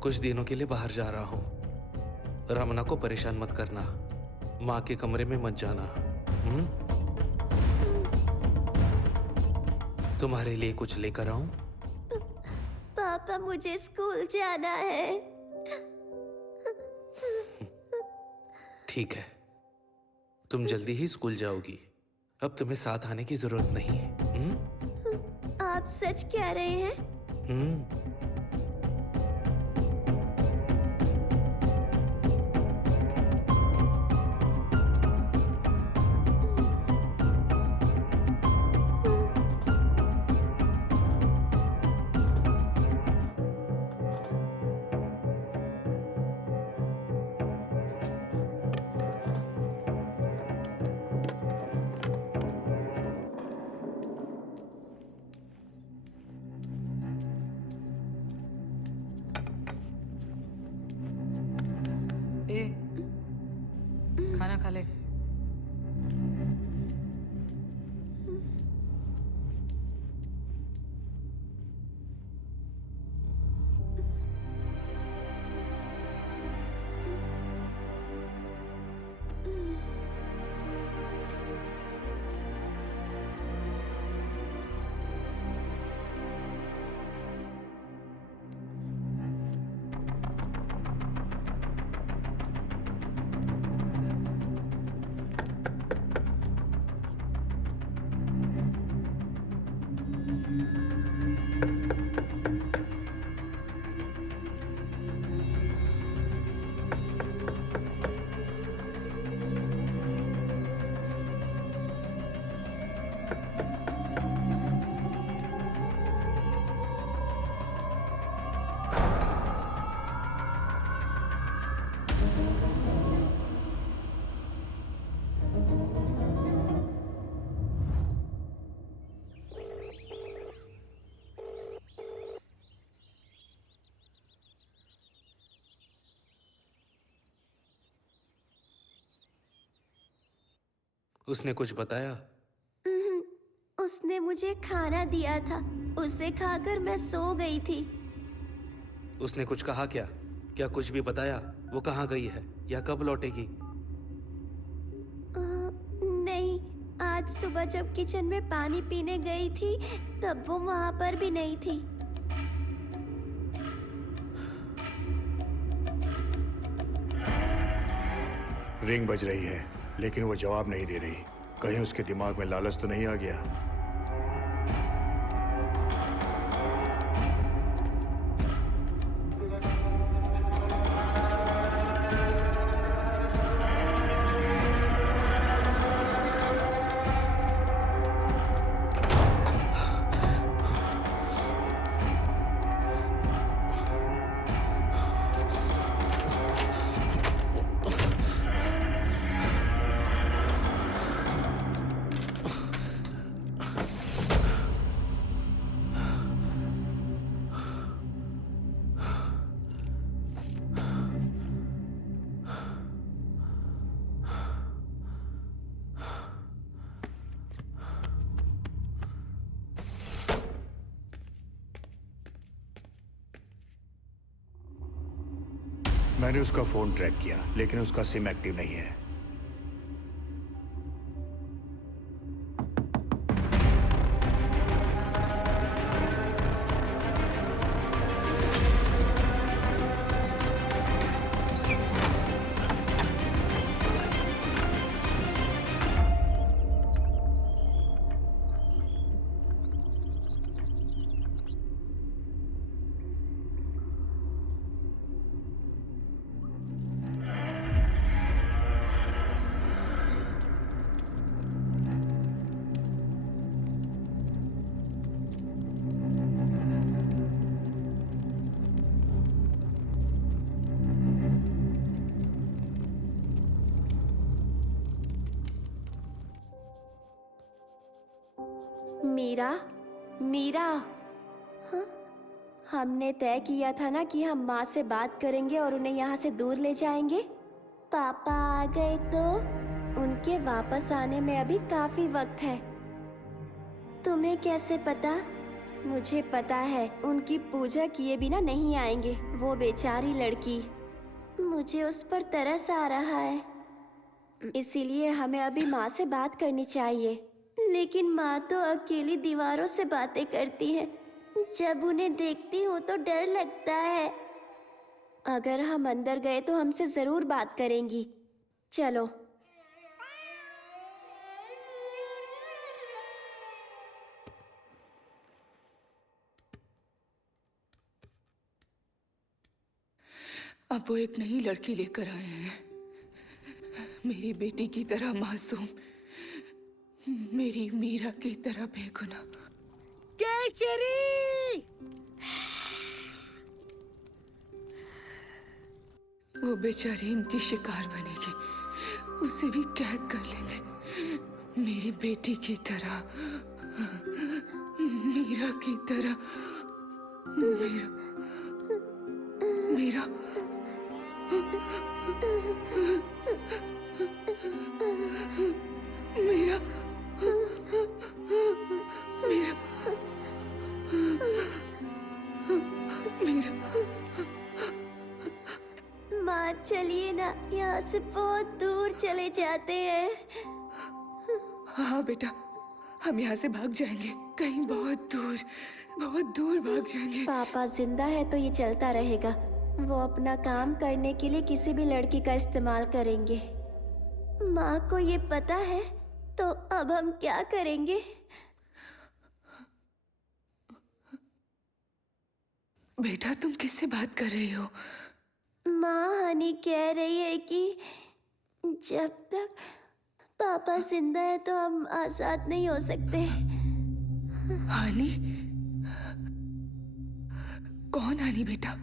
कुछ दिनों के लिए बाहर जा रहा हूँ। रमना को परेशान मत करना। माँ के कमरे में मत जाना। तुम्हारे लिए कुछ लेकर आऊं? पापा मुझे स्कूल जाना है। ठीक है, तुम जल्दी ही स्कूल जाओगी। अब तुम्हें साथ आने की जरूरत नहीं है। आप सच कह रहे हैं? खाना खा ले। उसने कुछ बताया? उसने मुझे खाना दिया था, उसे खाकर मैं सो गई थी। उसने कुछ कहा क्या? क्या कुछ भी बताया? वो कहाँ गई है या कब लौटेगी? नहीं, आज सुबह जब किचन में पानी पीने गई थी तब वो वहां पर भी नहीं थी। रिंग बज रही है लेकिन वो जवाब नहीं दे रही। कहीं उसके दिमाग में लालच तो नहीं आ गया? मैंने उसका फोन ट्रैक किया लेकिन उसका सिम एक्टिव नहीं है। मीरा, हाँ? हमने तय किया था ना कि हम माँ से बात करेंगे और उन्हें यहाँ से दूर ले जाएंगे। पापा आ गए तो उनके वापस आने में अभी काफी वक्त है। तुम्हें कैसे पता? मुझे पता है उनकी पूजा किए बिना नहीं आएंगे। वो बेचारी लड़की, मुझे उस पर तरस आ रहा है। इसीलिए हमें अभी माँ से बात करनी चाहिए। लेकिन माँ तो अकेली दीवारों से बातें करती है। जब उन्हें देखती हूँ तो डर लगता है। अगर हम अंदर गए तो हमसे जरूर बात करेंगी। चलो। अब वो एक नई लड़की लेकर आए हैं, मेरी बेटी की तरह मासूम, मेरी मीरा की तरह बेगुनाह। कैचरी! वो बेचारी इनकी शिकार बनेगी, उसे भी कैद कर लेंगे, मेरी बेटी की तरह, मीरा की तरह। मीरा, मीरा, मीरा, मीरा, मीरा। माँ चलिए ना, यहाँ से बहुत दूर चले जाते हैं। हाँ बेटा, हम यहाँ से भाग जाएंगे, कहीं बहुत दूर भाग जाएंगे। पापा जिंदा है तो ये चलता रहेगा। वो अपना काम करने के लिए किसी भी लड़की का इस्तेमाल करेंगे। माँ को ये पता है तो अब हम क्या करेंगे? बेटा तुम किससे बात कर रही हो? माँ हनी कह रही है कि जब तक पापा जिंदा है तो हम आजाद नहीं हो सकते। हानी? कौन हानी बेटा?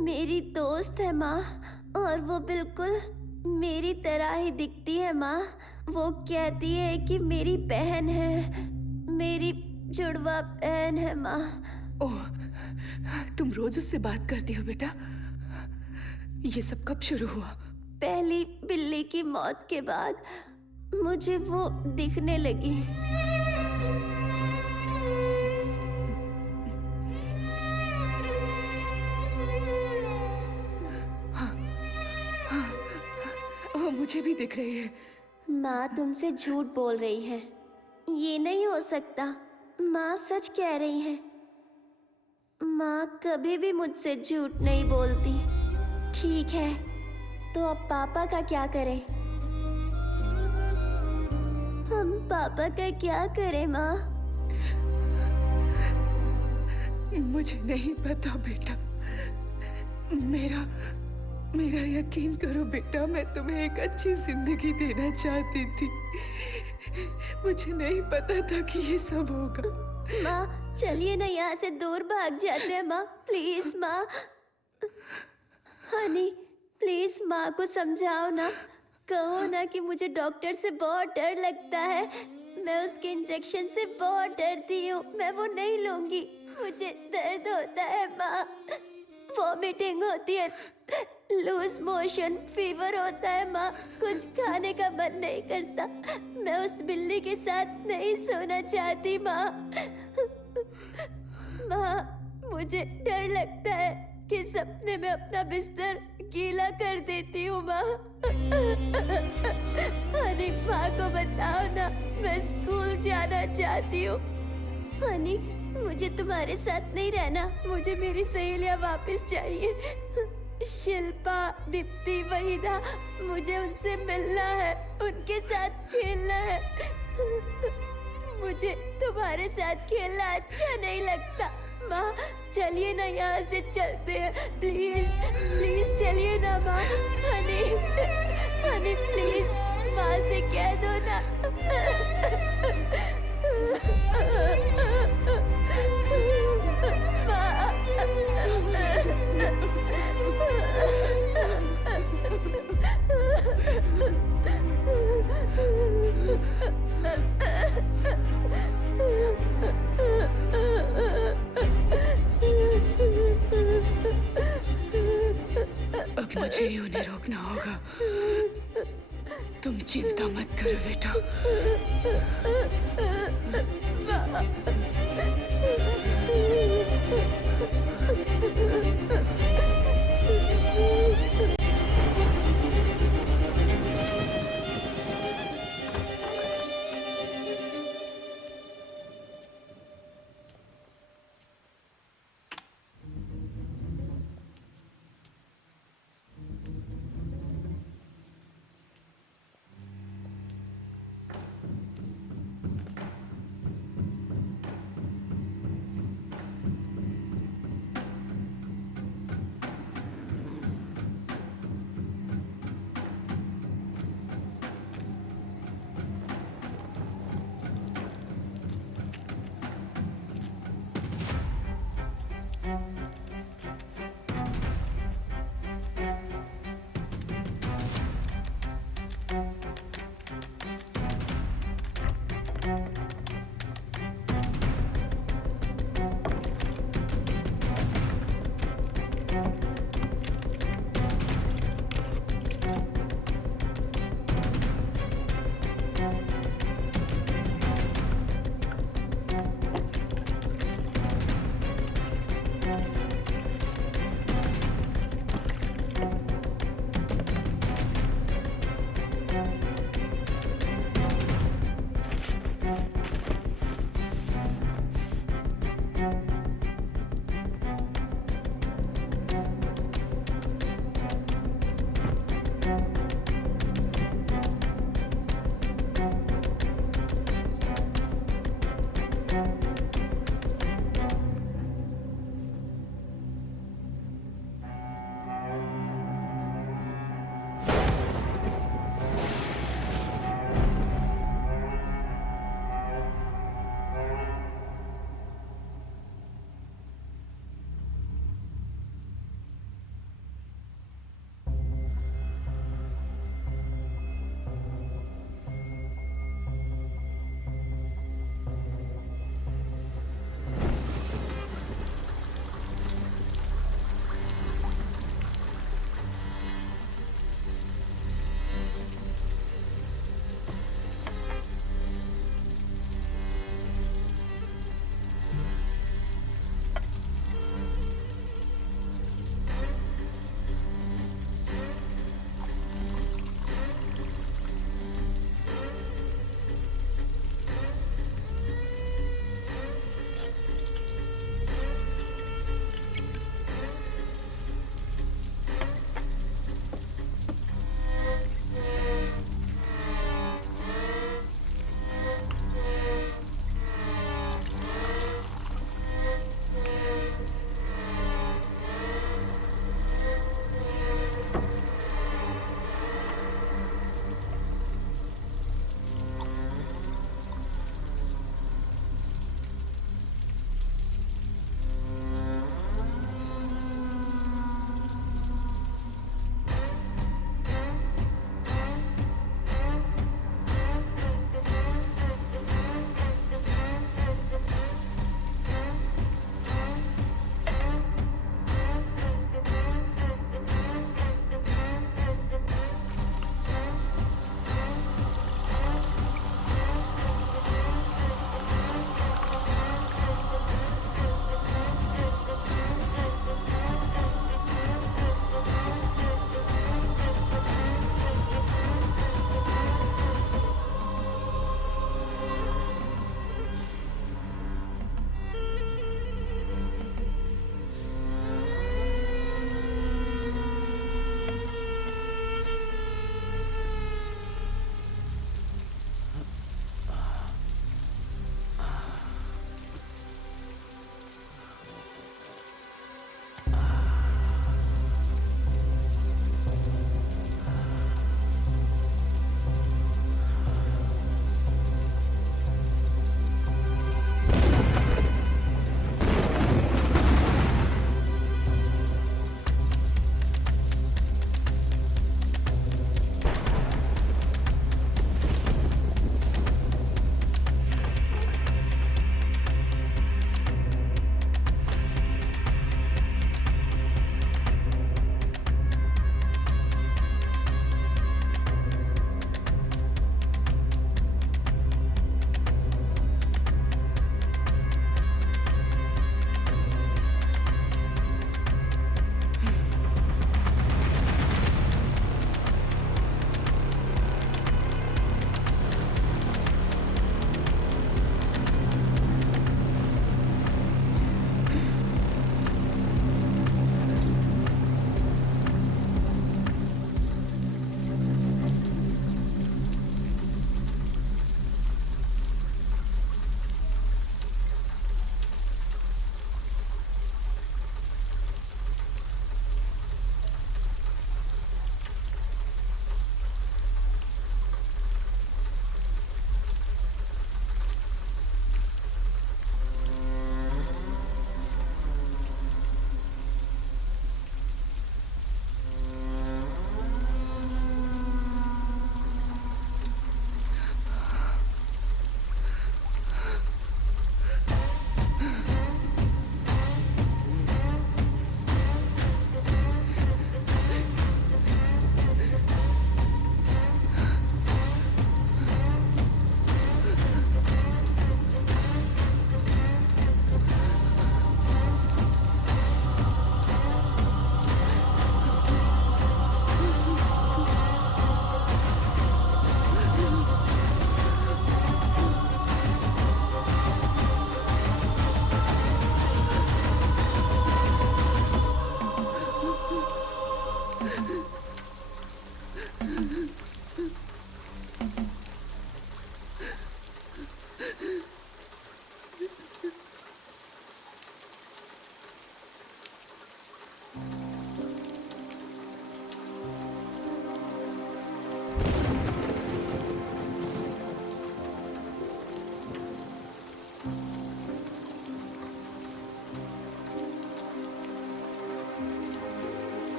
मेरी दोस्त है माँ, और वो बिल्कुल मेरी तरह ही दिखती है माँ। वो कहती है कि मेरी बहन है, मेरी जुड़वा बहन है माँ। ओह, तुम रोज उससे बात करती हो बेटा? ये सब कब शुरू हुआ? पहली बिल्ली की मौत के बाद मुझे वो दिखने लगी। वो मुझे भी दिख रही है। माँ तुमसे झूठ बोल रही है, ये नहीं हो सकता। माँ सच कह रही है। माँ कभी भी मुझसे झूठ नहीं बोलती। ठीक है, तो अब पापा का क्या करें? हम पापा का क्या करें माँ? मुझे नहीं पता बेटा। मेरा यकीन करो बेटा, मैं तुम्हें एक अच्छी जिंदगी देना चाहती थी। मुझे नहीं पता था कि ये सब होगा। माँ चलिए ना, यहाँ से दूर भाग जाते हैं माँ। प्लीज माँ। हनी प्लीज माँ को समझाओ ना। कहो ना कि मुझे डॉक्टर से बहुत डर लगता है। मैं उसके इंजेक्शन से बहुत डरती हूँ। मैं वो नहीं लूंगी। मुझे दर्द होता है माँ, वॉमिटिंग होती है, लूज मोशन, फीवर होता है माँ। कुछ खाने का मन नहीं करता। मैं उस बिल्ली के साथ नहीं सोना चाहती माँ। माँ मुझे डर लगता है कि सपने में अपना बिस्तर गीला कर देती हूँ माँ। हनी माँ को बताओ ना, मैं स्कूल जाना चाहती हूँ। हनी मुझे तुम्हारे साथ नहीं रहना। मुझे मेरी सहेलियाँ वापस चाहिए। शिल्पा, दीप्ति, वहीदा, मुझे उनसे मिलना है, उनके साथ खेलना है। मुझे तुम्हारे साथ खेलना अच्छा नहीं लगता। माँ चलिए ना, यहाँ से चलते हैं। प्लीज प्लीज चलिए ना माँ। हनी हनी प्लीज माँ से कह दो ना। अब मुझे ही उन्हें रोकना होगा। तुम चिंता मत करो बेटा।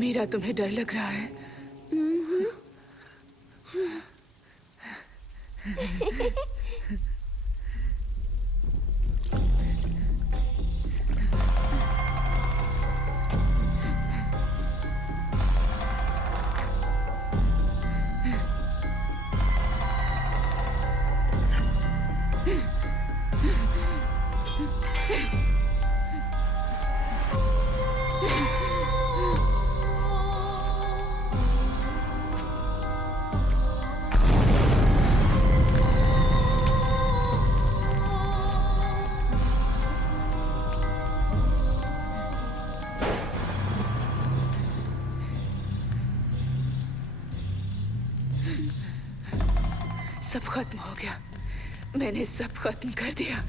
मीरा, तुम्हें डर लग रहा है? सब खत्म हो गया। मैंने सब खत्म कर दिया।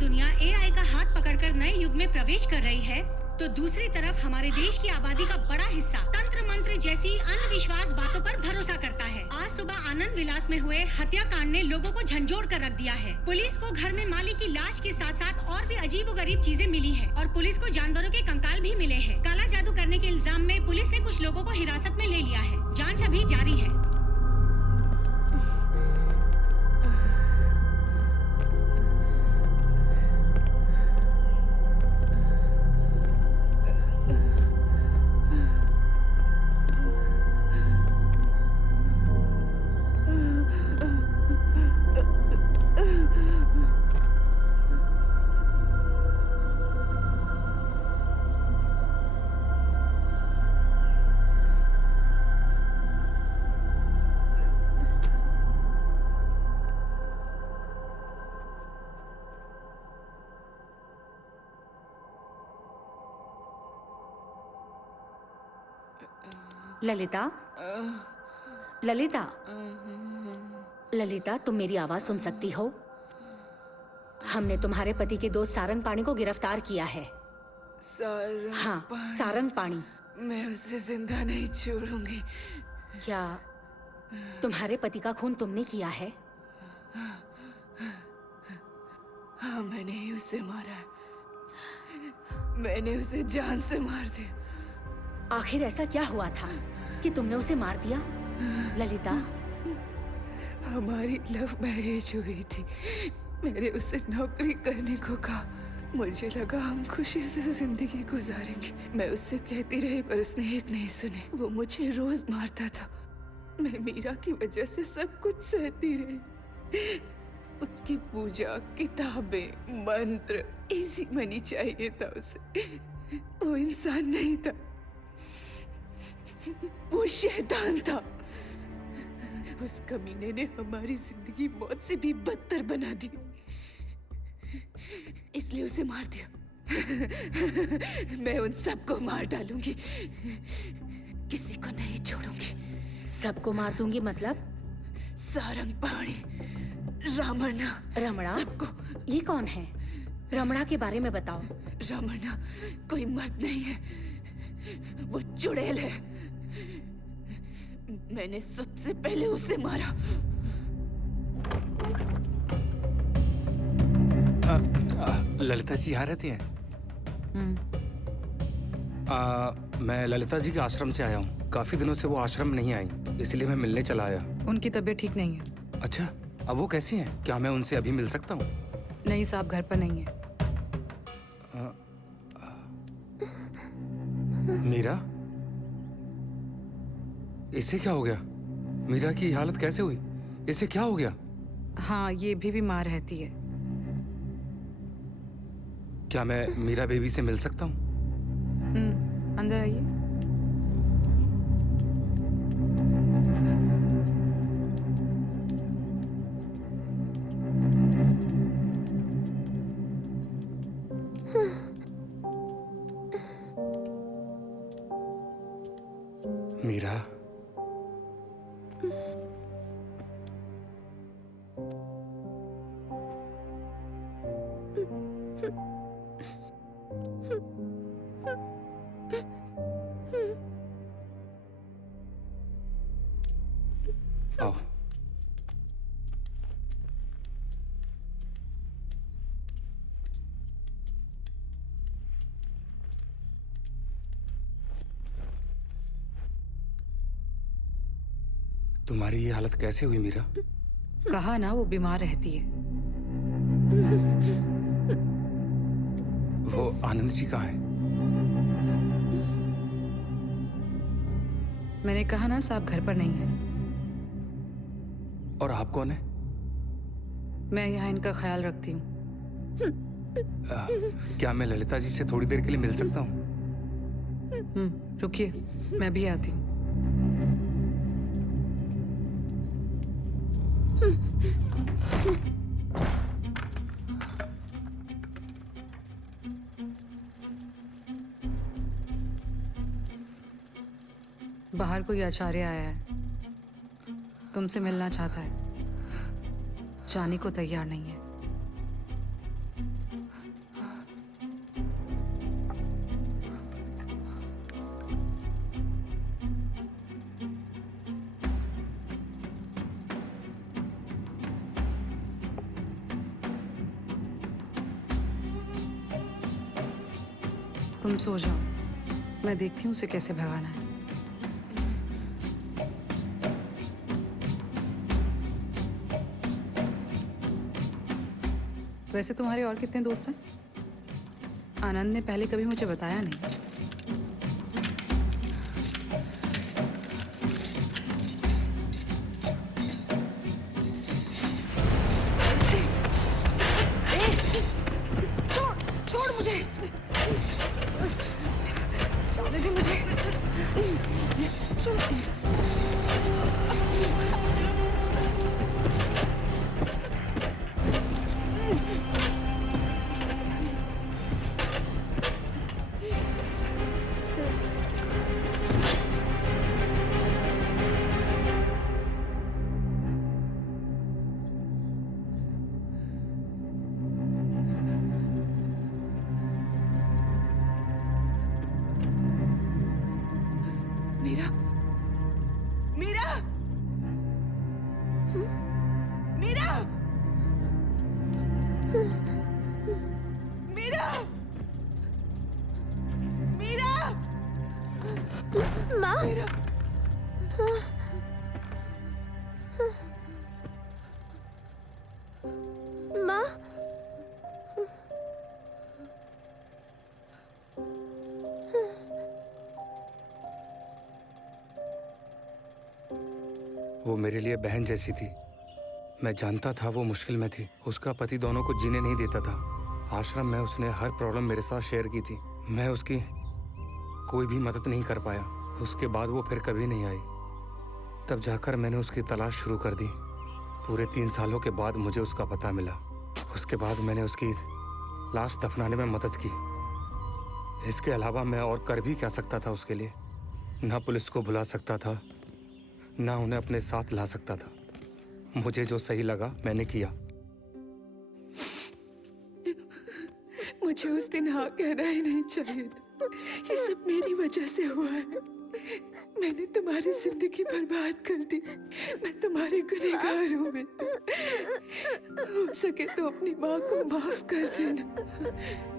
दुनिया एआई का हाथ पकड़कर नए युग में प्रवेश कर रही है, तो दूसरी तरफ हमारे देश की आबादी का बड़ा हिस्सा तंत्र मंत्र जैसी अंधविश्वास बातों पर भरोसा करता है। आज सुबह आनंद विलास में हुए हत्याकांड ने लोगों को झंझोड़ कर रख दिया है। पुलिस को घर में माली की लाश के साथ साथ और भी अजीबोगरीब चीजें मिली हैं और पुलिस को जानवरों के कंकाल भी मिले हैं। काला जादू करने के इल्जाम में पुलिस ने कुछ लोगों को हिरासत में ले लिया है। जाँच अभी जारी है। ललिता, ललिता, ललिता, तुम मेरी आवाज सुन सकती हो? हमने तुम्हारे पति के दोस्त सारंग पाणी को गिरफ्तार किया है। हाँ, सारंग पाणी। मैं उसे जिंदा नहीं छोड़ूंगी। क्या तुम्हारे पति का खून तुमने किया है? हाँ, मैंने ही उसे मारा है। मैंने उसे जान से मार दिया। आखिर ऐसा क्या हुआ था कि तुमने उसे मार दिया? ललिता, हमारी लव मैरिज हुई थी। मैंने उसे नौकरी करने को कहा। मुझे लगा हम खुशी से जिंदगी गुजारेंगे। मैं उससे कहती रही पर उसने एक नहीं सुनी। वो मुझे रोज मारता था। मैं मीरा की वजह से सब कुछ सहती रही। उसकी पूजा, किताबें, मंत्र, इजी मनी चाहिए था उसे। वो इंसान नहीं था, वो शैतान था। उस कमीने ने हमारी जिंदगी मौत से भी बदतर बना दी, इसलिए उसे मार दिया। मैं उन सबको मार डालूंगी, किसी को नहीं छोड़ूंगी। सबको मार दूंगी मतलब? सारंग पाणी, रमणा। रमणा? सबको। ये कौन है? रमणा के बारे में बताओ। रमणा कोई मर्द नहीं है, वो चुड़ैल है। मैंने सबसे पहले उसे मारा। ललिता जी यहाँ रहती हैं? मैं ललिता जी के आश्रम से आया हूँ। काफी दिनों से वो आश्रम में नहीं आई, इसलिए मैं मिलने चला आया। उनकी तबीयत ठीक नहीं है। अच्छा, अब वो कैसी हैं? क्या मैं उनसे अभी मिल सकता हूँ? नहीं साहब, घर पर नहीं है। मीरा, इसे क्या हो गया? मीरा की हालत कैसे हुई? इसे क्या हो गया? हाँ, ये भी बीमार रहती है। क्या मैं मीरा बेबी से मिल सकता हूँ? अंदर आइए। मीरा, आओ। तुम्हारी ये हालत कैसे हुई मीरा? कहा ना वो बीमार रहती है। वो आनंद जी कहाँ हैं? मैंने कहा ना साहब घर पर नहीं है। और आप कौन है? मैं यहाँ इनका ख्याल रखती हूँ। क्या मैं ललिता जी से थोड़ी देर के लिए मिल सकता हूँ? रुकिए, मैं भी आती हूँ। बाहर कोई आचार्य आया है, तुमसे मिलना चाहता है, जाने को तैयार नहीं है। तुम सो जाओ, मैं देखती हूँ उसे कैसे भगाना है। वैसे तुम्हारे और कितने दोस्त हैं? आनंद ने पहले कभी मुझे बताया नहीं। छोड़ मुझे, जाने दे मुझे। मीरा, मीरा, मीरा, मीरा, मीरा, माँ, मीरा। माँ, वो मेरे लिए बहन जैसी थी। मैं जानता था वो मुश्किल में थी। उसका पति दोनों को जीने नहीं देता था। आश्रम में उसने हर प्रॉब्लम मेरे साथ शेयर की थी। मैं उसकी कोई भी मदद नहीं कर पाया। उसके बाद वो फिर कभी नहीं आई। तब जाकर मैंने उसकी तलाश शुरू कर दी। पूरे 3 सालों के बाद मुझे उसका पता मिला। उसके बाद मैंने उसकी लाश दफनाने में मदद की। इसके अलावा मैं और कर भी क्या सकता था उसके लिए? ना पुलिस को बुला सकता था, ना उन्हें अपने साथ ला सकता था। मुझे जो सही लगा मैंने किया। मुझे उस दिन हाँ कहना ही नहीं चाहिए था। ये सब मेरी वजह से हुआ है। मैंने तुम्हारी जिंदगी बर्बाद कर दी। मैं तुम्हारी गुनहगार हूँ बेटा। हो सके तो अपनी माँ को माफ कर देना।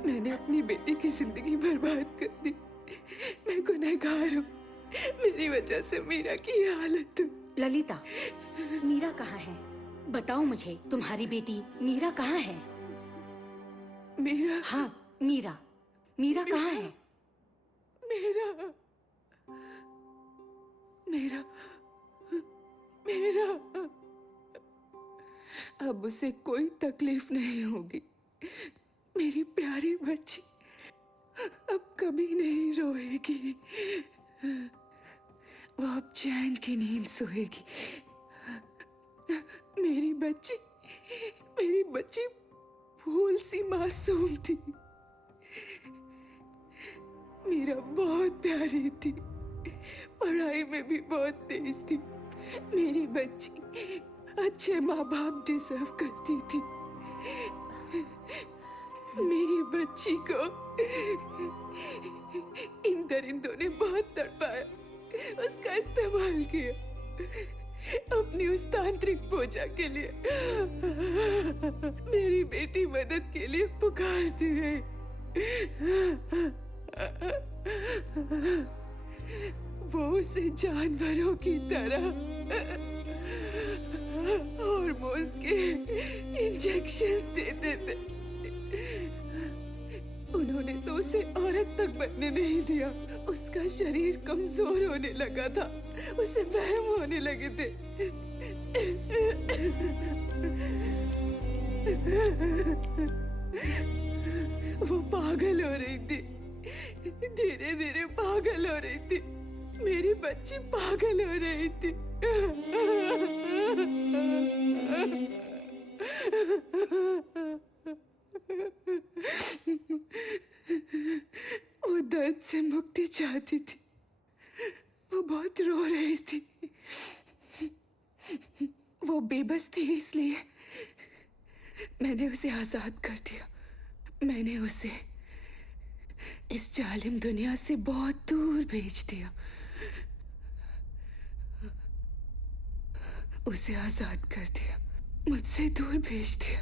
मैंने अपनी बेटी की जिंदगी बर्बाद कर दी। मैं गुनहगार हूँ। मेरी वजह से मीरा की ये हालत हुई। ललिता, मीरा कहाँ है? बताओ मुझे, तुम्हारी बेटी मीरा कहाँ है? मीरा? हाँ, मीरा। मीरा कहाँ है? मीरा, मीरा, मीरा। अब उसे कोई तकलीफ नहीं होगी। मेरी प्यारी बच्ची अब कभी नहीं रोएगी। वो अब चैन की नींद सोएगी। मेरी बच्ची फूल सी मासूम थी। मीरा बहुत प्यारी थी। पढ़ाई में भी बहुत तेज थी। मेरी बच्ची अच्छे माँ बाप डिजर्व करती थी। मेरी बच्ची को इन दरिंदों ने बहुत तड़पाया, उसका इस्तेमाल किया अपनी उस तांत्रिक पूजा के लिए। मेरी बेटी मदद के लिए पुकारती रही। वो उसे जानवरों की तरह हार्मोन्स के इंजेक्शंस देते थे। उन्होंने तो उसे औरत तक बनने नहीं दिया। उसका शरीर कमजोर होने लगा था। उसे वहम होने लगे थे। वो पागल हो रही थी। धीरे धीरे पागल हो रही थी। मेरी बच्ची पागल हो रही थी। वो दर्द से मुक्ति चाहती थी। वो बहुत रो रही थी। वो बेबस थी, इसलिए मैंने उसे आजाद कर दिया। मैंने उसे इस जालिम दुनिया से बहुत दूर भेज दिया। उसे आजाद कर दिया, मुझसे दूर भेज दिया।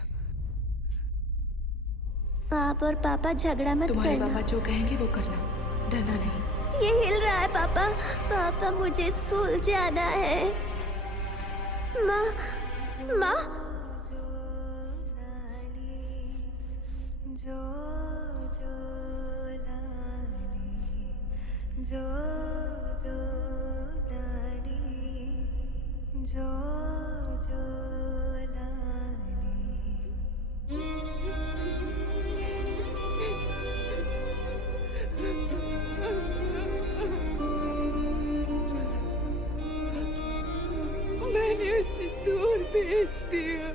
आप और पापा झगड़ा मत तुम्हारे करना। पापा जो कहेंगे वो करना, डरना नहीं। ये हिल रहा है पापा। पापा मुझे स्कूल जाना है। माँ, माँ। मैंने उसे दूर भेज दिया।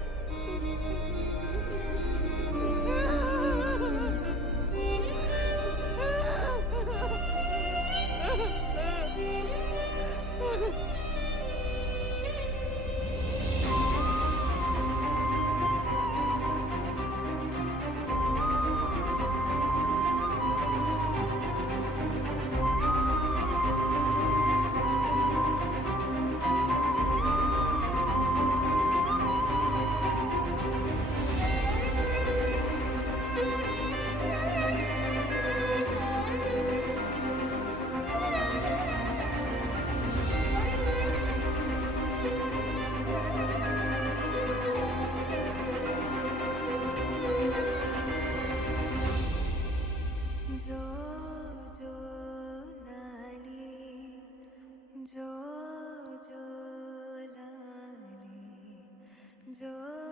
जो